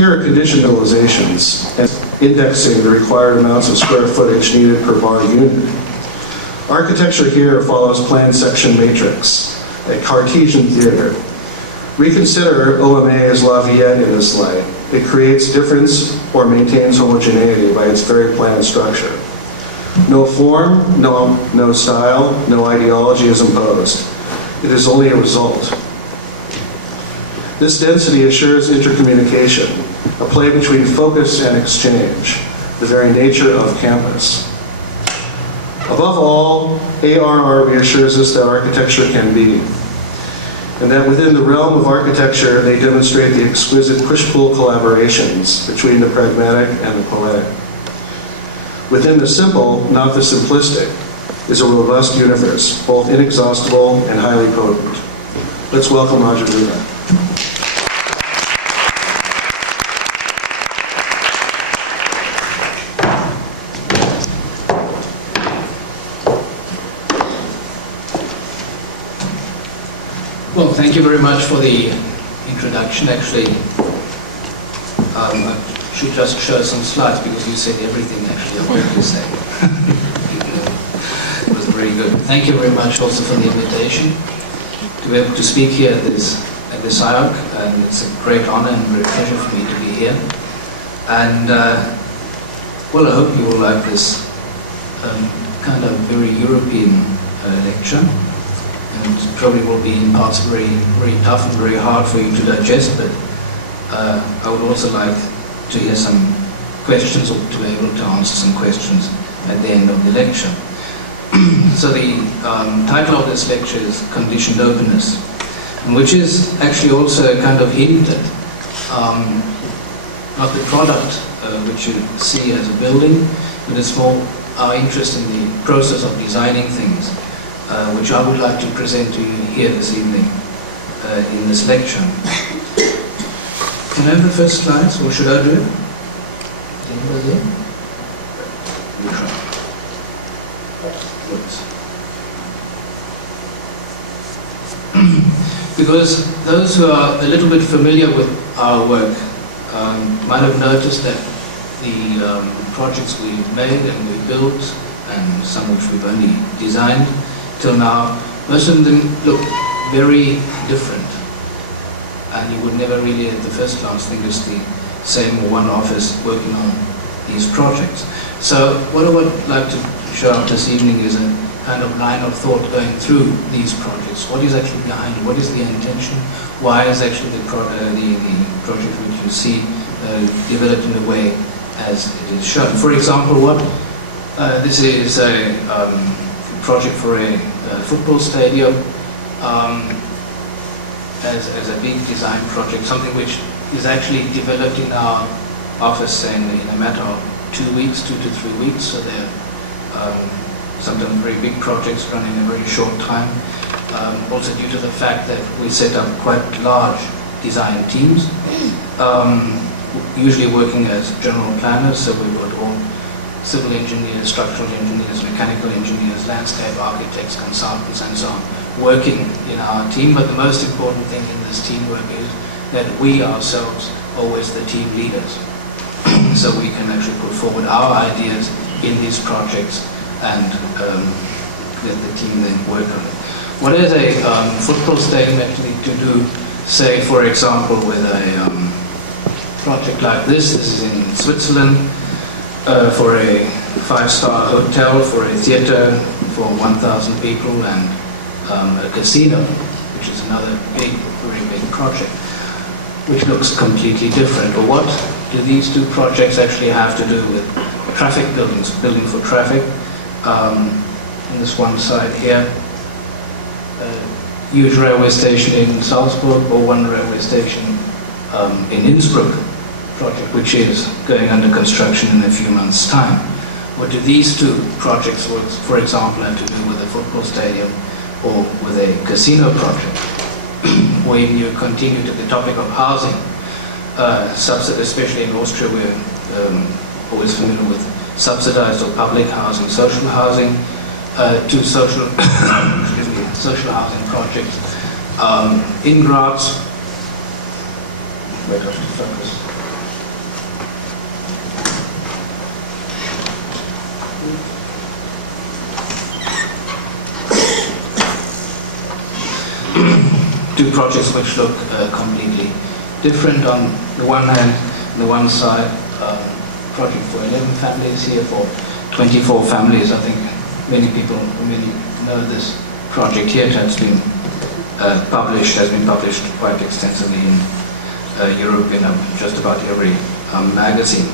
Here are conditionalizations and indexing the required amounts of square footage needed per bar unit. Architecture here follows plan section matrix, a Cartesian theater. Reconsider OMA as La Viette in this light. It creates difference or maintains homogeneity by its very planned structure. No form, no style, no ideology is imposed. It is only a result. This density assures intercommunication, a play between focus and exchange, the very nature of campus. Above all, ARR reassures us that architecture can be, and that within the realm of architecture, they demonstrate the exquisite push-pull collaborations between the pragmatic and the poetic. Within the simple, not the simplistic, is a robust universe, both inexhaustible and highly potent. Let's welcome Riegler Riewe. Well, thank you very much for the introduction. Actually, I should just show some slides because you said everything actually I wanted to say. It was very good. Thank you very much also for the invitation to be able to speak here at this SCI-Arc, and it's a great honor and great pleasure for me to be here. And well, I hope you will like this kind of very European lecture. And probably will be in parts very, very tough and very hard for you to digest, but I would also like to hear some questions or to be able to answer some questions at the end of the lecture. So the title of this lecture is Conditioned Openness, which is actually also a kind of hint at not the product which you see as a building, but it's more our interest in the process of designing things. Which I would like to present to you here this evening in this lecture. Can I have the first slides, or should I do it? Anybody there? You try. Because those who are a little bit familiar with our work might have noticed that the projects we've made and we built, and some which we've only designed, till now, most of them look very different, and you would never really at the first glance think it's the same one office working on these projects. So what I would like to show up this evening is a kind of line of thought going through these projects. What is actually behind it? What is the intention? Why is actually the project which you see developed in a way as it is shown? For example, this is a project for a football stadium as a big design project, something which is actually developed in our office in a matter of 2 weeks, 2 to 3 weeks. So they're sometimes very big projects run in a very short time. Also due to the fact that we set up quite large design teams, usually working as general planners. So we've got all civil engineers, structural engineers, mechanical engineers, landscape architects, consultants, and so on, working in our team. But the most important thing in this teamwork is that we ourselves are always the team leaders. So we can actually put forward our ideas in these projects and let the team then work on it. What is a football stadium actually to do, say, for example, with a project like this? This is in Switzerland. For a 5-star hotel, for a theater for 1,000 people, and a casino, which is another big, very big project, which looks completely different. But what do these two projects actually have to do with traffic buildings, building for traffic? On this one side here, a huge railway station in Salzburg, or one railway station in Innsbruck, project which is going under construction in a few months' time. What do these two projects, for example, have to do with a football stadium or with a casino project? When you continue to the topic of housing, especially in Austria, we're always familiar with subsidized or public housing, social housing, two social, social housing projects in Graz. Wait, I have to focus. two projects which look completely different. On the one hand, on the one side, project for 11 families, here for 24 families. I think many people really know this project here. It has been published quite extensively in Europe in just about every magazine.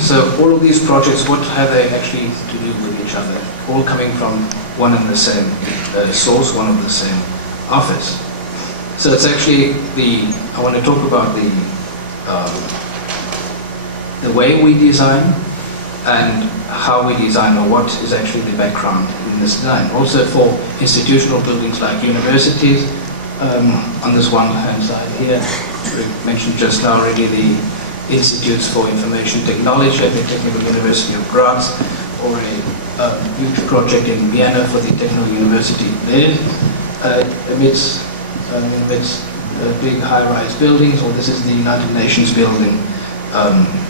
So all of these projects, what have they actually to do with each other? All coming from one and the same source, one of the same office. So it's actually I want to talk about the way we design and how we design, or what is actually the background in this design. Also for institutional buildings like universities, on this one hand side here, we mentioned just now already the Institutes for Information Technology at the Technical University of Graz, or a huge project in Vienna for the Technical University there, amidst big high-rise buildings, or this is the United Nations building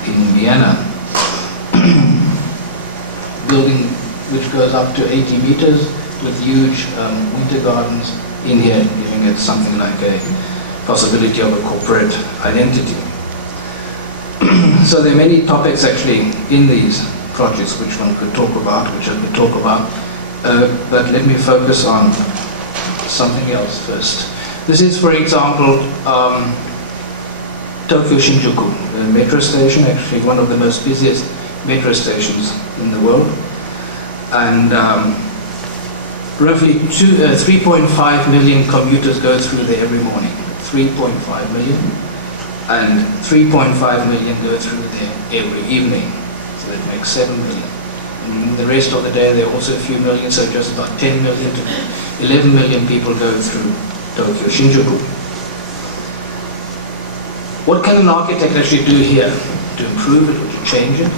in Vienna. Building which goes up to 80 meters with huge winter gardens in here, giving it something like a possibility of a corporate identity. So there are many topics actually in these projects which one could talk about, which I could talk about, but let me focus on something else first. This is, for example, Tokyo Shinjuku, the metro station, actually one of the most busiest metro stations in the world, and roughly 3.5 million commuters go through there every morning. 3.5 million, and 3.5 million go through there every evening, so that makes 7 million. And the rest of the day there are also a few million, so just about 10 million to 11 million people go through Tokyo Shinjuku. What can an architect actually do here to improve it or to change it?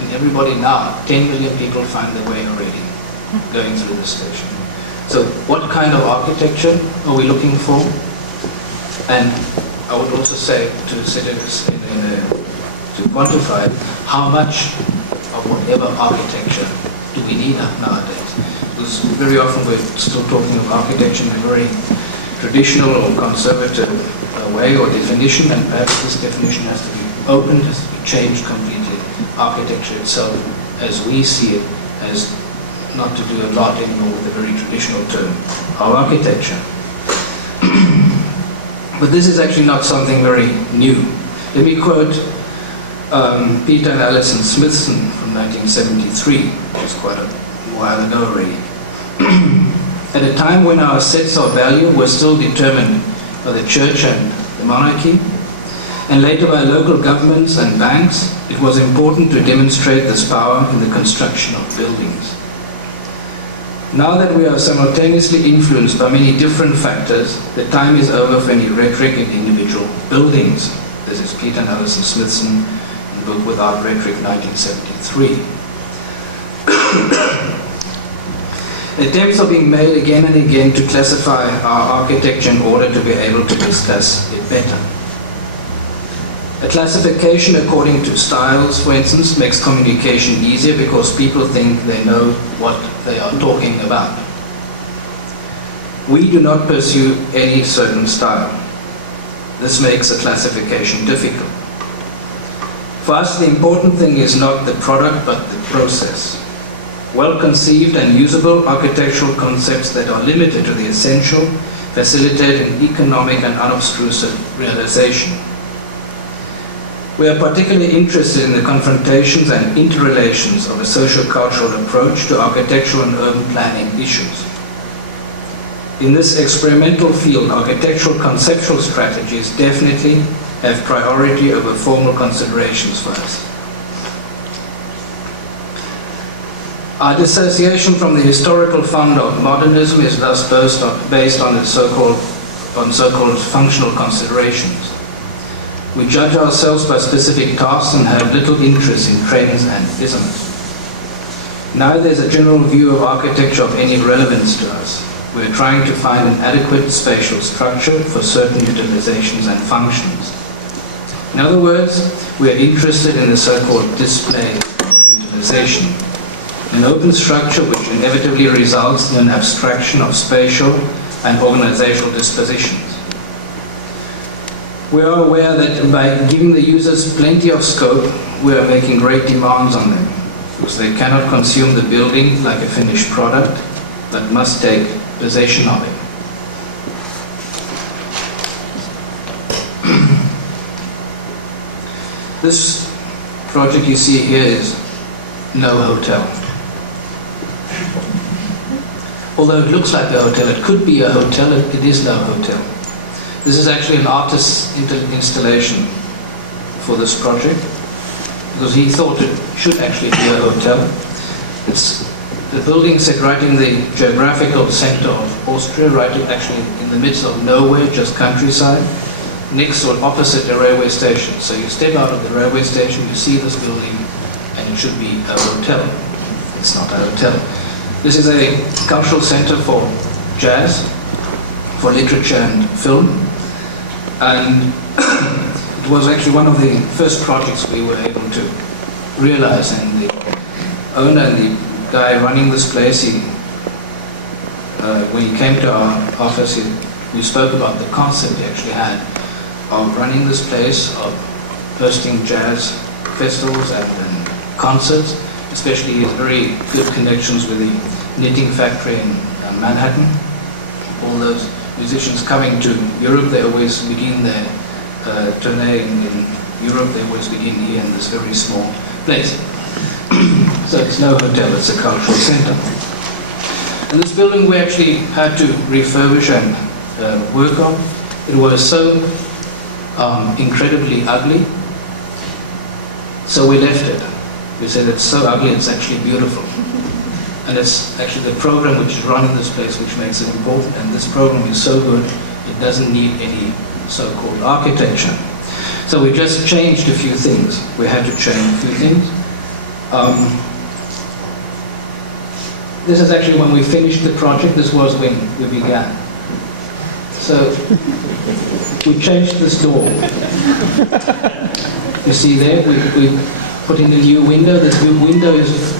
And everybody now, 10 million people find their way already going through the station. So what kind of architecture are we looking for? And I would also say, to set it to quantify it, how much of whatever architecture do we need nowadays? Because very often we're still talking of architecture in a very traditional or conservative way or definition, and perhaps this definition has to be opened, has to be changed completely. Architecture itself, as we see it, has not to do a lot anymore with the very traditional term of architecture. But this is actually not something very new. Let me quote Peter and Alison Smithson from 1973, which is quite a while ago already. At a time when our sets of value were still determined by the church and the monarchy, and later by local governments and banks, it was important to demonstrate this power in the construction of buildings. Now that we are simultaneously influenced by many different factors, the time is over for any rhetoric in individual buildings. This is Peter and Alison Smithson in the book Without Rhetoric, 1973. Attempts are being made again and again to classify our architecture in order to be able to discuss it better. A classification according to styles, for instance, makes communication easier because people think they know what they are talking about. We do not pursue any certain style. This makes a classification difficult. For us, the important thing is not the product, but the process. Well-conceived and usable architectural concepts that are limited to the essential facilitate an economic and unobtrusive realization. We are particularly interested in the confrontations and interrelations of a socio-cultural approach to architectural and urban planning issues. In this experimental field, architectural conceptual strategies definitely have priority over formal considerations for us. Our dissociation from the historical fund of modernism is thus based on so-called functional considerations. We judge ourselves by specific tasks and have little interest in trends and isms. Neither is a general view of architecture of any relevance to us. We are trying to find an adequate spatial structure for certain utilizations and functions. In other words, we are interested in the so-called display of utilization, an open structure which inevitably results in an abstraction of spatial and organizational dispositions. We are aware that by giving the users plenty of scope, we are making great demands on them, because they cannot consume the building like a finished product, but must take possession of it. This project you see here is no hotel. Although it looks like a hotel, it could be a hotel, it is no hotel. This is actually an artist's installation for this project, because he thought it should actually be a hotel. It's the building set right in the geographical center of Austria, right actually in the midst of nowhere, just countryside, next or opposite a railway station. So you step out of the railway station, you see this building, and it should be a hotel. It's not a hotel. This is a cultural center for jazz, for literature and film, and it was actually one of the first projects we were able to realize. And the owner and the guy running this place, when he came to our office, we spoke about the concept he actually had of running this place, of hosting jazz festivals and concerts. Especially his very good connections with the knitting factory in Manhattan. All those musicians coming to Europe, they always begin their tournée in Europe, they always begin here in this very small place. So it's no hotel, it's a cultural center. And this building we actually had to refurbish and work on. It was so incredibly ugly, so we left it. We said it's so ugly, it's actually beautiful. And it's actually the program which is run in this place which makes it important, and this program is so good, it doesn't need any so-called architecture. So we just changed a few things. We had to change a few things. This is actually when we finished the project. This was when we began. So we changed this door. You see there, we put in a new window. This new window is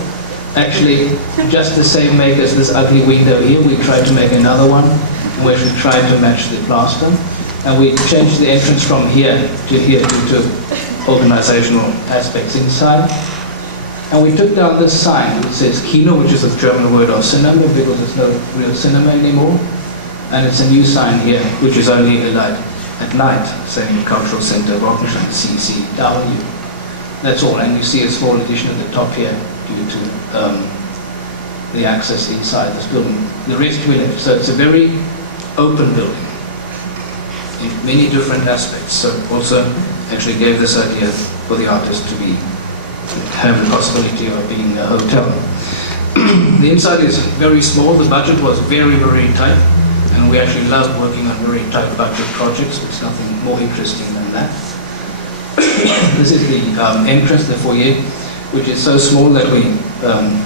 actually just the same make as this ugly window here. We tried to make another one, and we actually tried to match the plaster. And we changed the entrance from here to here due to organizational aspects inside. And we took down this sign which says Kino, which is the German word of cinema, because there's no real cinema anymore. And it's a new sign here, which is only alight at night, saying Cultural Center Rottenstein, CCW. That's all, and you see a small addition at the top here due to the access inside this building. The rest we left. So it's a very open building in many different aspects. So also actually gave this idea for the artist to have the possibility of being a hotel. The inside is very small. The budget was very, very tight, and we actually love working on very tight budget projects. There's nothing more interesting than that. This is the entrance, the foyer, which is so small that we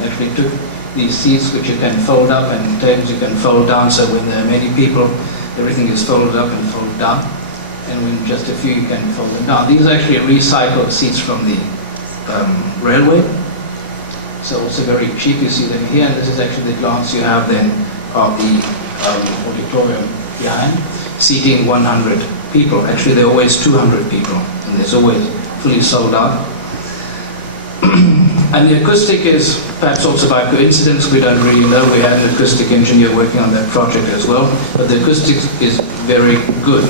actually took these seats which you can fold up and tables you can fold down, so when there are many people, everything is folded up and folded down, and when just a few you can fold them down. These are actually recycled seats from the railway, so also very cheap. You see them here, and this is actually the glance you have then of the auditorium behind, seating 100 people. Actually there are always 200 people, and there's always fully sold out. And the acoustic is perhaps also by coincidence, we don't really know. We had an acoustic engineer working on that project as well, but the acoustic is very good.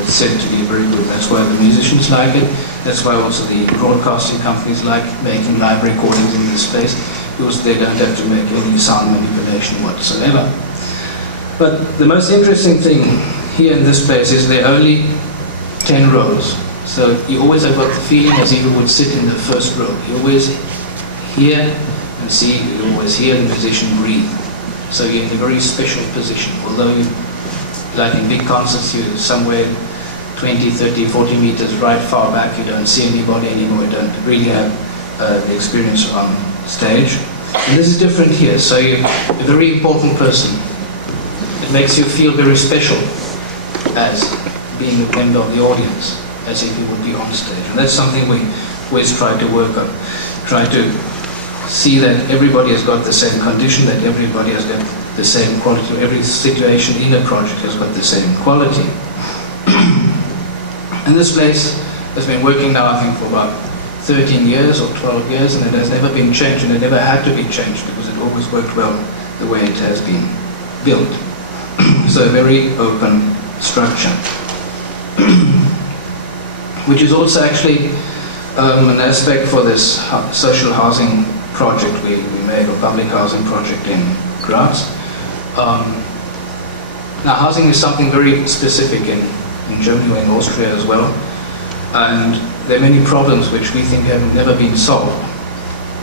It's said to be very good. That's why the musicians like it. That's why also the broadcasting companies like making live recordings in this space, because they don't have to make any sound manipulation whatsoever. But the most interesting thing here in this place is there are only 10 rows. So you always have got the feeling as if you would sit in the first row. You always hear and see, you always hear the musician breathe. So you're in a very special position. Although you, like in big concerts, you're somewhere 20, 30, 40 meters right far back, you don't see anybody anymore, you don't really have the experience on stage. And this is different here, so you're a very important person. It makes you feel very special as being a member of the audience, as if you would be on stage. And that's something we always try to work on. Try to see that everybody has got the same condition, that everybody has got the same quality. Every situation in a project has got the same quality. And this place has been working now, I think, for about 13 years or 12 years, and it has never been changed, and it never had to be changed because it always worked well the way it has been built. So a very open structure. Which is also actually an aspect for this social housing project we made, or public housing project in Graz. Now housing is something very specific in Germany or in Austria as well, and there are many problems which we think have never been solved.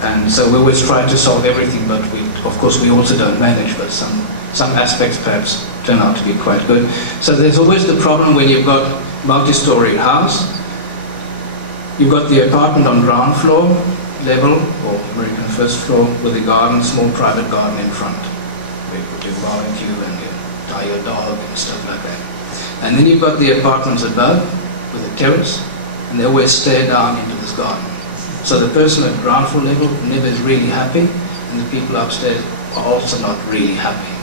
And so we always try to solve everything, but of course we also don't manage, but some aspects perhaps turn out to be quite good. So there's always the problem when you've got multi-story house. You've got the apartment on ground floor level, or American first floor, with a garden, small private garden in front, where you put your barbecue and you tie your dog and stuff like that. And then you've got the apartments above with a terrace, and they always stare down into this garden. So the person at ground floor level never is really happy, and the people upstairs are also not really happy.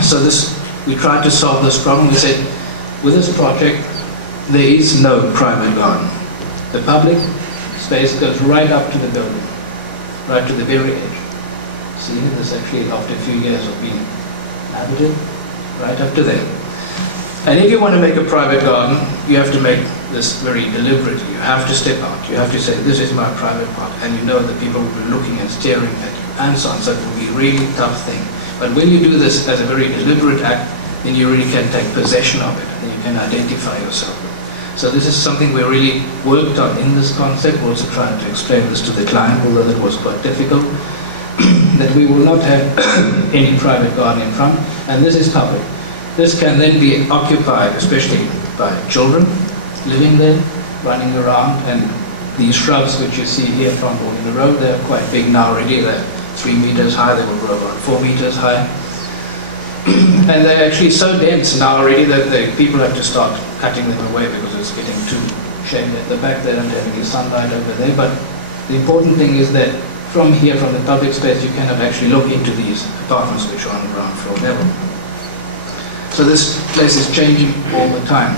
So we tried to solve this problem. We said, with this project, there is no private garden. The public space goes right up to the building, right to the very edge. See, this actually, after a few years of being inhabited, right up to there. And if you want to make a private garden, you have to make this very deliberately. You have to step out. You have to say, this is my private part. And you know that people will be looking and staring at you, and so on. So it will be a really tough thing. But when you do this as a very deliberate act, then you really can take possession of it, and you can identify yourself. So this is something we really worked on in this concept, also trying to explain this to the client, although that was quite difficult, that we will not have any private garden in front, and this is public. This can then be occupied, especially by children living there, running around, and these shrubs which you see here from in the road, they're quite big now already. They're 3 meters high, they will grow about 4 meters high. And they're actually so dense now already that people have to start cutting them away because it's getting too shady at the back. They don't have any sunlight over there. But the important thing is that from here, from the public space, you cannot actually look into these apartments which are on the ground floor level. So this place is changing all the time.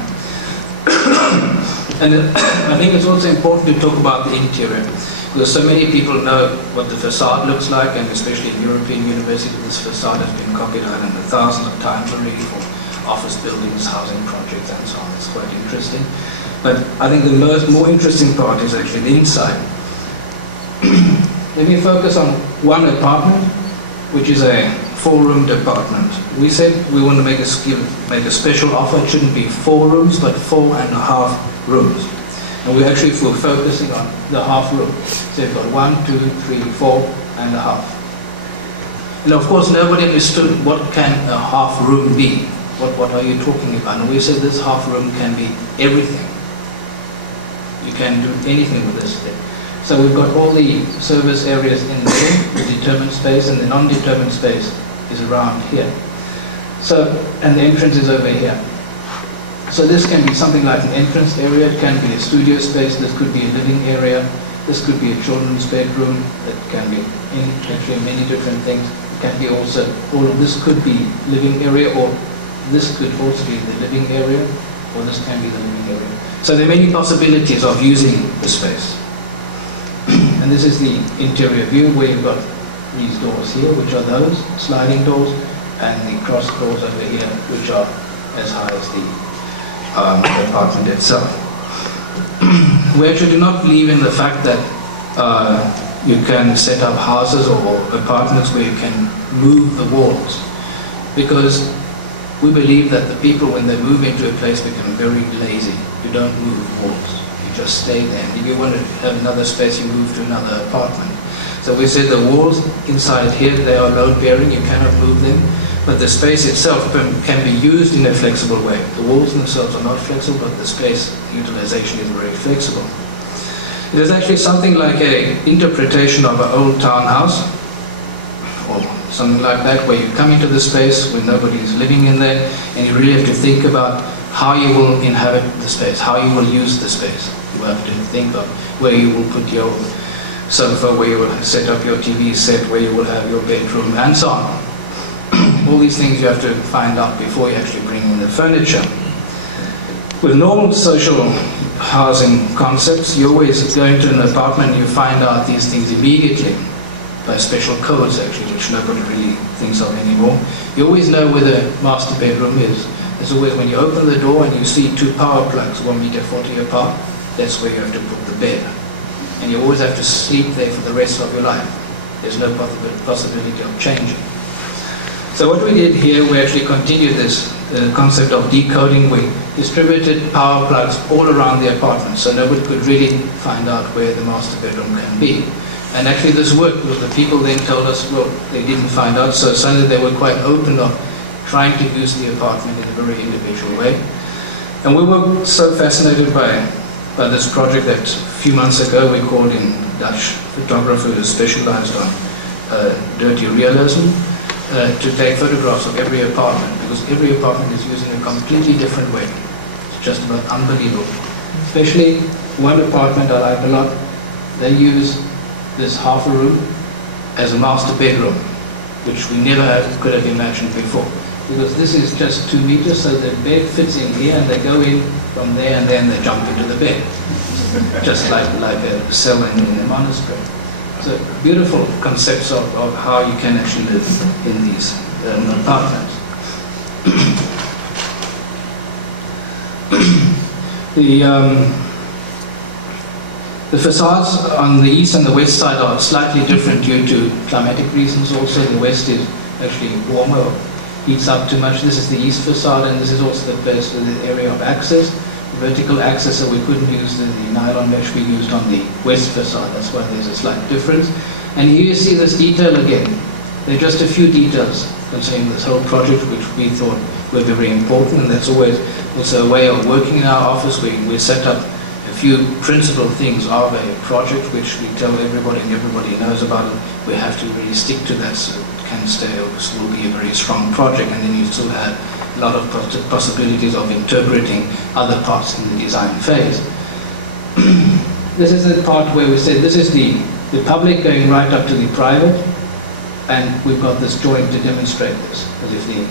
And I think it's also important to talk about the interior, because so many people know what the facade looks like, and especially in European universities, this facade has been copied thousands of times already for office buildings, housing projects, and so on. It's quite interesting. But I think the more interesting part is actually the inside. Let me focus on one apartment, which is a 4-roomed apartment. We said we want to make a special offer. It shouldn't be 4 rooms, but 4.5 rooms. And we actually were focusing on the half room. So you've got 1, 2, 3, 4.5. And of course, nobody understood what can a half room be. What are you talking about? And we said this half room can be everything. You can do anything with this thing. So we've got all the service areas in there, the determined space, and the non-determined space is around here. So, and the entrance is over here. So this can be something like an entrance area, it can be a studio space, this could be a living area, this could be a children's bedroom, it can be actually many different things. It can be also, all of this could be living area, or this could also be the living area, or this can be the living area. So there are many possibilities of using the space. And this is the interior view, where you've got these doors here, which are those sliding doors, and the cross doors over here, which are as high as the apartment itself. We actually do not believe in the fact that you can set up houses or apartments where you can move the walls, because we believe that the people, when they move into a place, become very lazy. You don't move walls, you just stay there. And if you want to have another space, you move to another apartment. So we said the walls inside here, they are load-bearing, you cannot move them, but the space itself can be used in a flexible way. The walls themselves are not flexible, but the space utilization is very flexible. It is actually something like an interpretation of an old townhouse, or something like that, where you come into the space when nobody is living in there, and you really have to think about how you will inhabit the space, how you will use the space. You have to think of where you will put your sofa, where you will set up your TV set, where you will have your bedroom, and so on. All these things you have to find out before you actually bring in the furniture. With normal social housing concepts, you always go into an apartment and you find out these things immediately by special codes actually, which nobody really thinks of anymore. You always know where the master bedroom is. It's always when you open the door and you see two power plugs 1.40 meters apart, that's where you have to put the bed. And you always have to sleep there for the rest of your life. There's no possibility of changing. So what we did here, we actually continued this concept of decoding. We distributed power plugs all around the apartment, so nobody could really find out where the master bedroom can be. And actually this worked, because the people then told us, well, they didn't find out, so suddenly they were quite open of trying to use the apartment in a very individual way. And we were so fascinated by this project that a few months ago we called in Dutch photographer who specialized on dirty realism to take photographs of every apartment, because every apartment is using a completely different way. It's just about unbelievable. Especially one apartment I like a lot, they use this half a room as a master bedroom, which we never could have imagined before. Because this is just 2 meters, so the bed fits in here and they go in from there and then they jump into the bed. Just like a cell in a monastery. So beautiful concepts of how you can actually live in these apartments. The facades on the east and the west side are slightly different due to climatic reasons also. The west is actually warmer, or heats up too much. This is the east facade, and this is also the place for the area of access. Vertical access, so we couldn't use the nylon mesh we used on the west facade. That's why there's a slight difference. And here you see this detail again. There are just a few details concerning this whole project which we thought were very important, and that's always also a way of working in our office. We set up a few principal things of a project which we tell everybody and everybody knows about it. We have to really stick to that so it can stay, or this will be a very strong project, and then you still have a lot of possibilities of interpreting other parts in the design phase. This is the part where we said this is the public going right up to the private, and we've got this joint to demonstrate this, as if the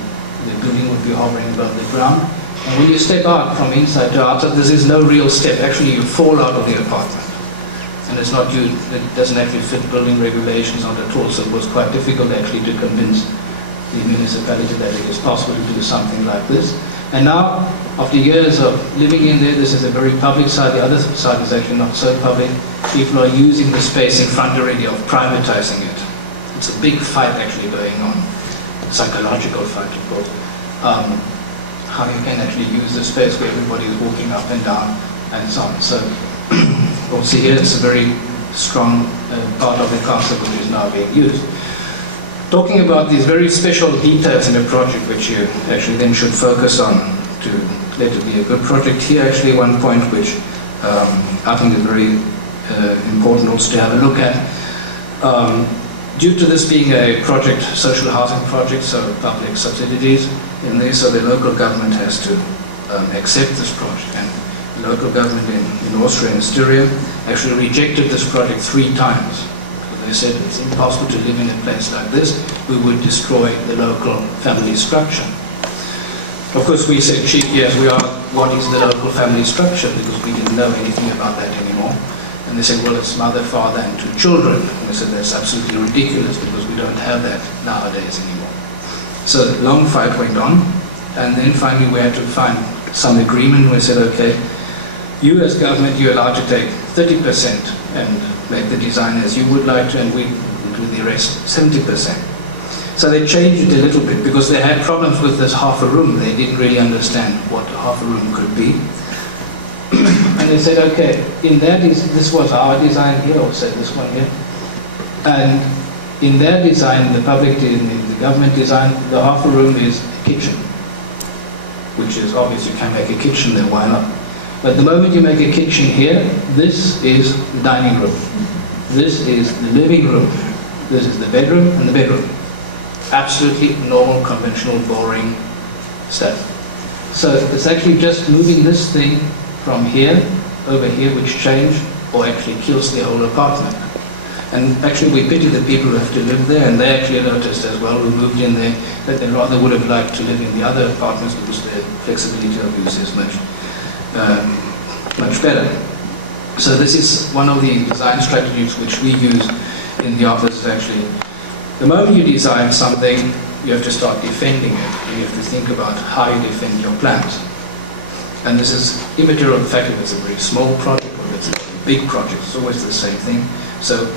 building would be hovering above the ground. And when you step out from inside to outside, this is no real step. Actually, you fall out of the apartment. And it's not you, it doesn't actually fit building regulations not at all, so it was quite difficult actually to convince the municipality that it is possible to do something like this. And now, after years of living in there, this is a very public side. The other side is actually not so public. People are using the space in front already of privatizing it. It's a big fight actually going on, psychological fight, of course. How you can actually use the space where everybody is walking up and down and so on. So, we'll see here, it's a very strong part of the concept which is now being used. Talking about these very special details in a project which you actually then should focus on to let it be a good project. Here actually one point which I think is very important also to have a look at. Due to this being a project, social housing project, so public subsidies in there, so the local government has to accept this project. And the local government in Austria and Styria actually rejected this project 3 times. They said it's impossible to live in a place like this. We would destroy the local family structure. Of course, we said cheeky as we are, what is the local family structure? Because we didn't know anything about that anymore. And they said, well, it's mother, father, and 2 children. And they said that's absolutely ridiculous because we don't have that nowadays anymore. So long fight went on, and then finally we had to find some agreement. We said, okay, you as government, you're allowed to take 30% and make the design as you would like to, and we do the rest, 70%. So they changed it a little bit because they had problems with this half a room. They didn't really understand what half a room could be. And they said, okay, this was our design here, or say this one here. And in their design, the government design, the half a room is a kitchen, which is obvious. You can make a kitchen there, why not? But the moment you make a kitchen here, this is the dining room. This is the living room. This is the bedroom and the bedroom. Absolutely normal, conventional, boring stuff. So it's actually just moving this thing from here over here, which change or actually kills the whole apartment. And actually we pity the people who have to live there, and they actually noticed as well, who moved in there, that they rather would have liked to live in the other apartments because the flexibility of use is much better. So this is one of the design strategies which we use in the office. Is actually, the moment you design something, you have to start defending it. You have to think about how you defend your plans. And this is immaterial of the fact if it's a very small project or if it's a big project. It's always the same thing. So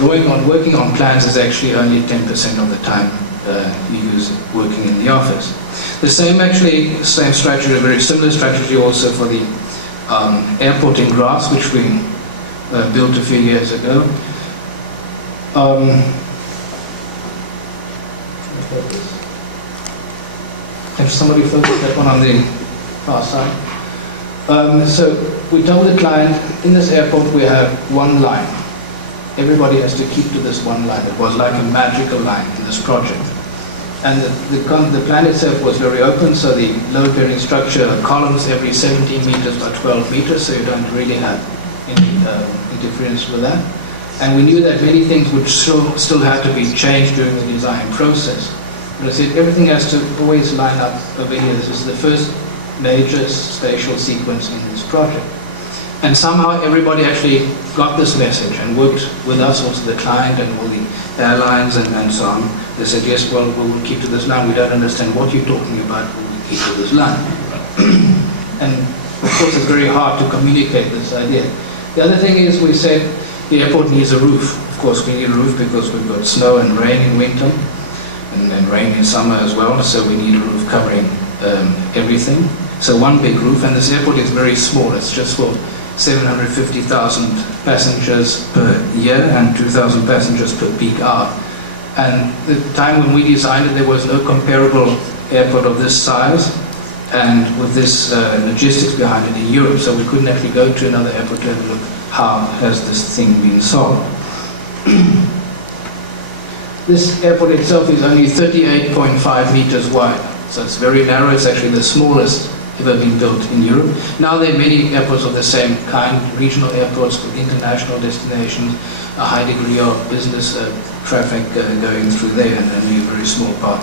working on plans is actually only 10% of the time you use working in the office. The same strategy, a very similar strategy also for the airport in Graz, which we built a few years ago. Can somebody focus that one on the far side? So we told the client, in this airport we have one line. Everybody has to keep to this one line. It was like a magical line in this project. And the plan itself was very open, so the load-bearing structure columns every 17 meters by 12 meters, so you don't really have any interference with that. And we knew that many things would still have to be changed during the design process. But I said everything has to always line up over here. This is the first major spatial sequence in this project. And somehow everybody actually got this message and worked with us, also the client and all the airlines and so on. They said, yes, well, we'll keep to this line. We don't understand what you're talking about, but we'll keep to this line. And of course, it's very hard to communicate this idea. The other thing is we said the airport needs a roof. Of course, we need a roof because we've got snow and rain in winter and rain in summer as well, so we need a roof covering everything. So one big roof, and this airport is very small. It's just for 750,000 passengers per year and 2,000 passengers per peak hour. And the time when we designed it, there was no comparable airport of this size and with this logistics behind it in Europe, so we couldn't actually go to another airport to have a look how has this thing been solved. This airport itself is only 38.5 meters wide, so it's very narrow. It's actually the smallest ever been built in Europe. Now there are many airports of the same kind, regional airports with international destinations, a high degree of business traffic going through there, and only a very small part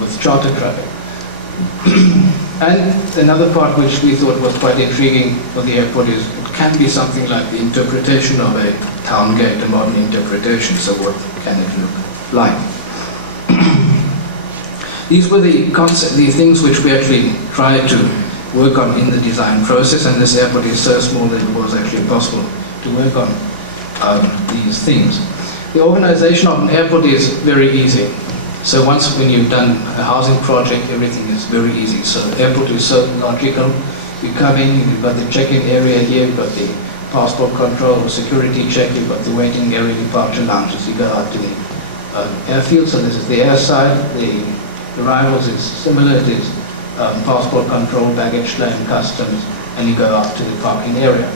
with charter traffic. And another part which we thought was quite intriguing for the airport is it can be something like the interpretation of a town gate, a modern interpretation. So what can it look like? These were the things which we actually tried to work on in the design process, and this airport is so small that it was actually possible to work on these things. The organization of an airport is very easy. So once when you've done a housing project, everything is very easy. So the airport is so logical. You come in, you've got the check-in area here, you've got the passport control, security check, you've got the waiting area, departure lounges. You go out to the airfield, so this is the air side. The arrivals is similar. It is passport control, baggage claim, customs, and you go out to the parking area.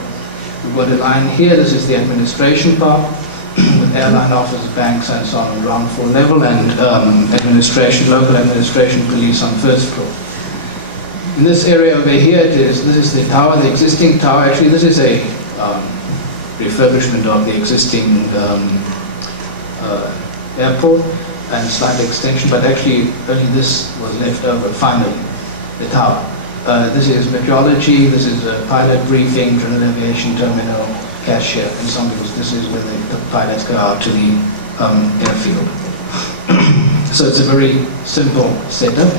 We've got a line here. This is the administration part with airline office, banks, and so on, ground floor level, and administration, local administration, police on first floor. In this area over here, this is the tower, the existing tower. Actually, this is a refurbishment of the existing airport and slight extension, but actually only this was left over finally, the tower. This is meteorology, this is a pilot briefing, general aviation terminal, cashier, and some of this is where the pilots go out to the airfield. So it's a very simple setup.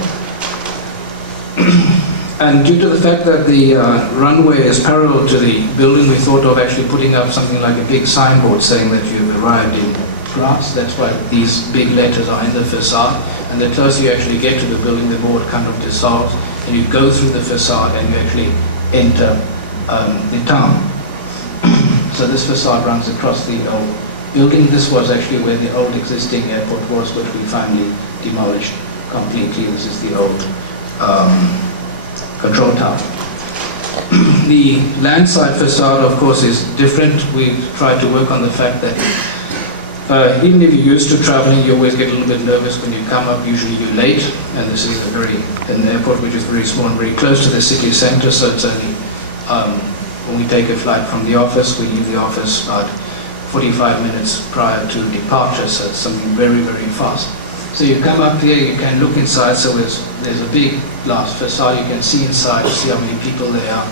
And due to the fact that the runway is parallel to the building, we thought of actually putting up something like a big signboard saying that you've arrived in Graz. That's why these big letters are in the facade. And the closer you actually get to the building, the more it kind of dissolves. And you go through the facade and you actually enter the town. So this facade runs across the old building. This was actually where the old existing airport was, which we finally demolished completely. This is the old control tower. The landside facade, of course, is different. We tried to work on the fact that even if you're used to traveling, you always get a little bit nervous when you come up. Usually you're late, and this is an airport which is very small and very close to the city center, so it's only when we take a flight from the office, we leave the office about 45 minutes prior to departure, so it's something very, very fast. So you come up here, you can look inside, so there's a big glass facade, you can see inside, you see how many people there are,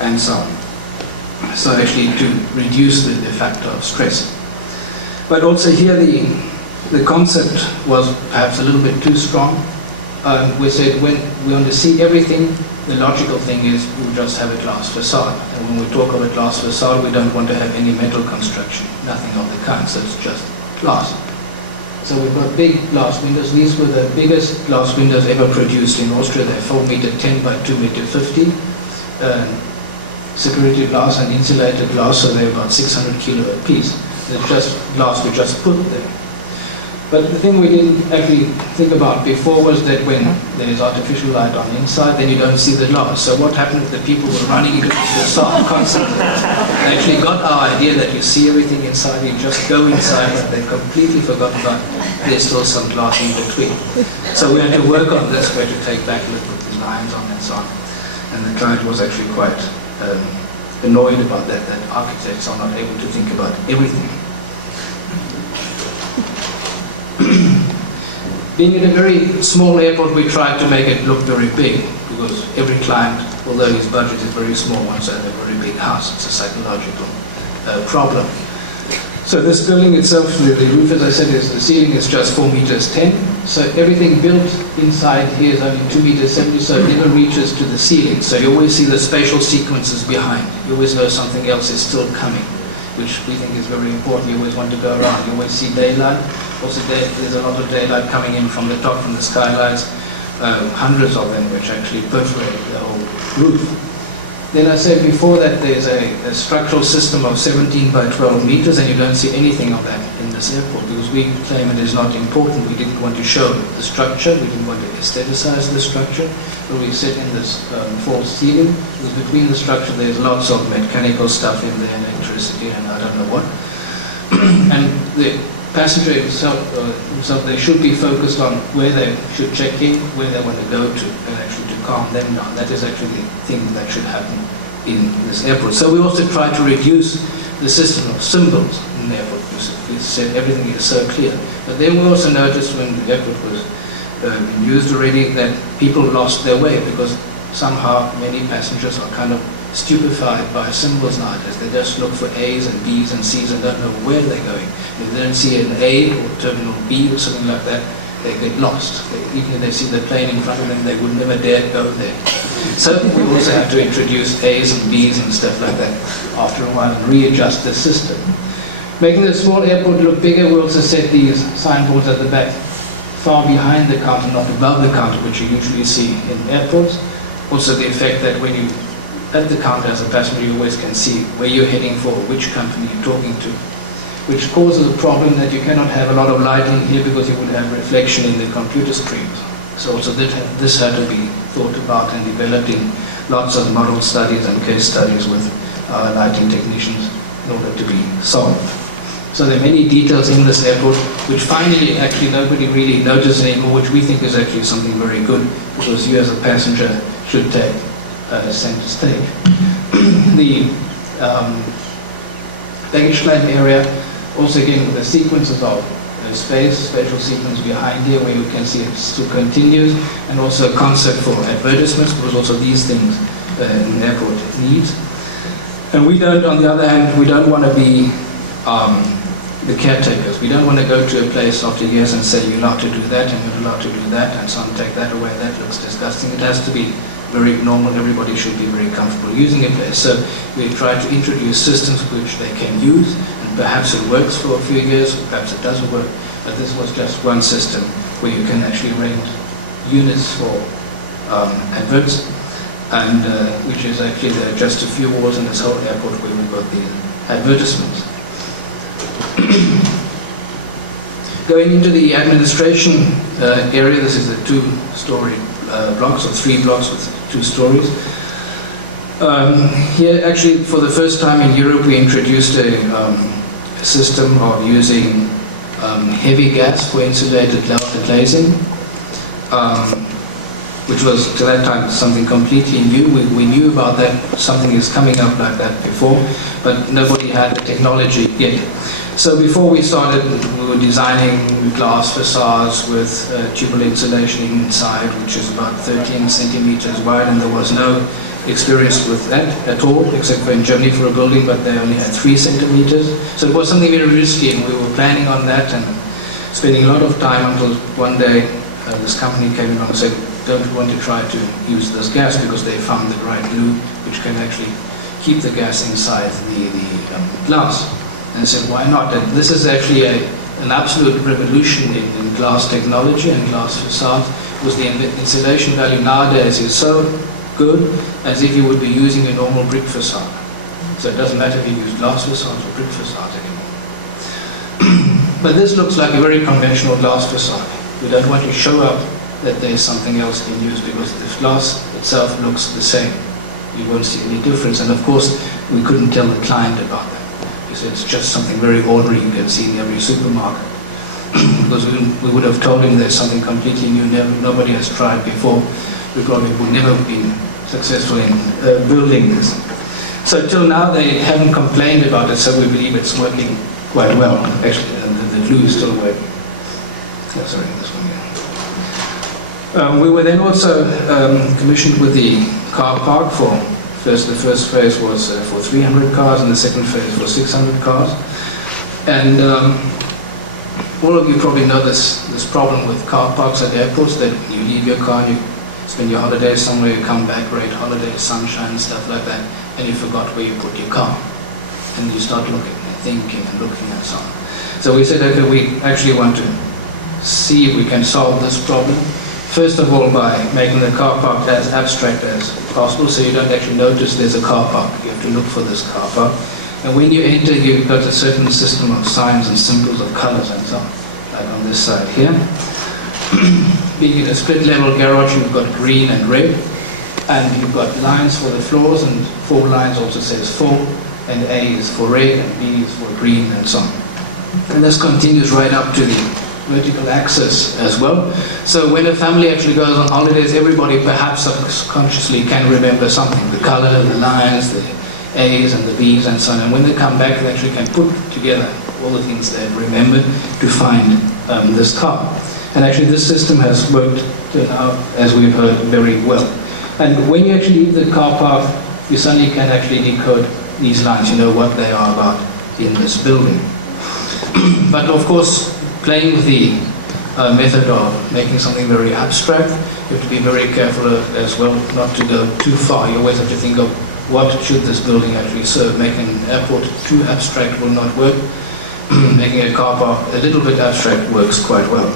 and so on. So actually to reduce the factor of stress. But also here the concept was perhaps a little bit too strong. We said when we want to see everything, the logical thing is we'll just have a glass facade. And when we talk of a glass facade, we don't want to have any metal construction, nothing of the kind, so it's just glass. So we've got big glass windows. These were the biggest glass windows ever produced in Austria. They're 4m10 by 2m50. Security glass and insulated glass, so they're about 600 kilo a piece. It's just glass we just put there. But the thing we didn't actually think about before was that when there is artificial light on the inside, then you don't see the glass. So what happened if the people were running into the facade constantly? They actually got our idea that you see everything inside, you just go inside, but they completely forgot about there's still some glass in between. So we had to work on this, we had to take back a little bit the lines on and so on. And the client was actually quite annoyed about that architects are not able to think about everything. Being at a very small airport, we tried to make it look very big, because every client, although his budget is very small, wants to have a very big house. It's a psychological problem. So this building itself, the roof, as I said, the ceiling is just 4m10. So everything built inside here is only 2m70, so it never reaches to the ceiling. So you always see the spatial sequences behind. You always know something else is still coming, which we think is very important. You always want to go around. You always see daylight. Also there's a lot of daylight coming in from the top, from the skylights, hundreds of them, which actually perforate the whole roof. Then I said before that there's a structural system of 17 by 12 meters, and you don't see anything of that in this airport, because we claim it is not important. We didn't want to show the structure, we didn't want to aestheticize the structure, but we set in this false ceiling, because between the structure there's lots of mechanical stuff in there, electricity and I don't know what. And the passenger himself, they should be focused on where they should check in, where they want to go to, and actually to calm them down. That is actually the thing that should happen in this airport. So we also try to reduce the system of symbols in the airport, because we said everything is so clear. But then we also noticed when the airport was used already that people lost their way, because somehow many passengers are kind of stupefied by symbols nowadays. They just look for A's and B's and C's and don't know where they're going. If they don't see an A or terminal B or something like that, they get lost. Even if they see the plane in front of them, they would never dare go there. So we also have to introduce A's and B's and stuff like that after a while and readjust the system. Making the small airport look bigger, we also set these signboards at the back, far behind the counter, not above the counter, which you usually see in airports. Also the effect that when you at the counter as a passenger, you always can see where you're heading for, which company you're talking to, which causes a problem that you cannot have a lot of lighting here, because you would have reflection in the computer screens. So also this had to be thought about and developed in lots of model studies and case studies with our lighting technicians in order to be solved. So there are many details in this airport which finally actually nobody really notices anymore, which we think is actually something very good, because you as a passenger should take center stage. The baggage claim area, also again with the sequences of spatial sequence behind here where you can see it still continues, and also a concept for advertisements, because also these things an airport needs. And we don't, on the other hand, we don't want to be the caretakers. We don't want to go to a place after years and say you're allowed to do that and you're allowed to do that and so on, take that away, that looks disgusting. It has to be very normal. Everybody should be very comfortable using a place. So we try to introduce systems which they can use, and perhaps it works for a few years, or perhaps it doesn't work, but this was just one system where you can actually rent units for adverts, and which is actually there are just a few walls in this whole airport where we've got the advertisements. Going into the administration area, this is a two-story blocks, or 3 blocks with 2 stories. Here, actually, for the first time in Europe, we introduced a system of using heavy gas for insulated glazing. which was to that time something completely new. We knew about that, something is coming up like that before, but nobody had the technology yet. So before we started, we were designing glass facades with tubular insulation inside, which is about 13 centimeters wide, and there was no experience with that at all, except for in Germany for a building, but they only had 3 centimeters. So it was something very risky, and we were planning on that and spending a lot of time until one day this company came along and said, don't want to try to use this gas, because they found the right glue which can actually keep the gas inside the glass. And I said, why not? And this is actually an absolute revolution in glass technology and glass facade, because the insulation value nowadays is so good as if you would be using a normal brick facade. So it doesn't matter if you use glass facades or brick facades anymore. But this looks like a very conventional glass facade. We don't want to show up that there's something else being used, because the glass itself looks the same. You won't see any difference. And of course, we couldn't tell the client about that. It's just something very ordinary you can see in every supermarket. Because we would have told him there's something completely new, nobody has tried before. We probably would never have been successful in building this. So till now they haven't complained about it, so we believe it's working quite well. Actually, the glue is still working. Oh, sorry, this one here. We were then also commissioned with the car park for the first phase was for 300 cars, and the second phase for 600 cars. And all of you probably know this problem with car parks at airports, that you leave your car, you spend your holidays somewhere, you come back, great holiday, sunshine, stuff like that, and you forgot where you put your car. And you start looking and thinking and looking and so on. So we said, okay, we actually want to see if we can solve this problem. First of all, by making the car park as abstract as possible, so you don't actually notice there's a car park. You have to look for this car park. And when you enter, you've got a certain system of signs and symbols of colors and so on, like on this side here. Being in a split level garage, you've got green and red, and you've got lines for the floors, and 4 lines also says 4, and A is for red, and B is for green, and so on. And this continues right up to the vertical axis as well. So when a family actually goes on holidays, everybody perhaps subconsciously can remember something, the color, the lines, the A's and the B's and so on. And when they come back, they actually can put together all the things they've remembered to find this car. And actually this system has worked till now, as we've heard, very well. And when you actually leave the car park, you suddenly can actually decode these lines, you know what they are about in this building. But of course, playing with the method of making something very abstract, you have to be very careful as well not to go too far. You always have to think of what should this building actually serve. Making an airport too abstract will not work. Making a car park a little bit abstract works quite well.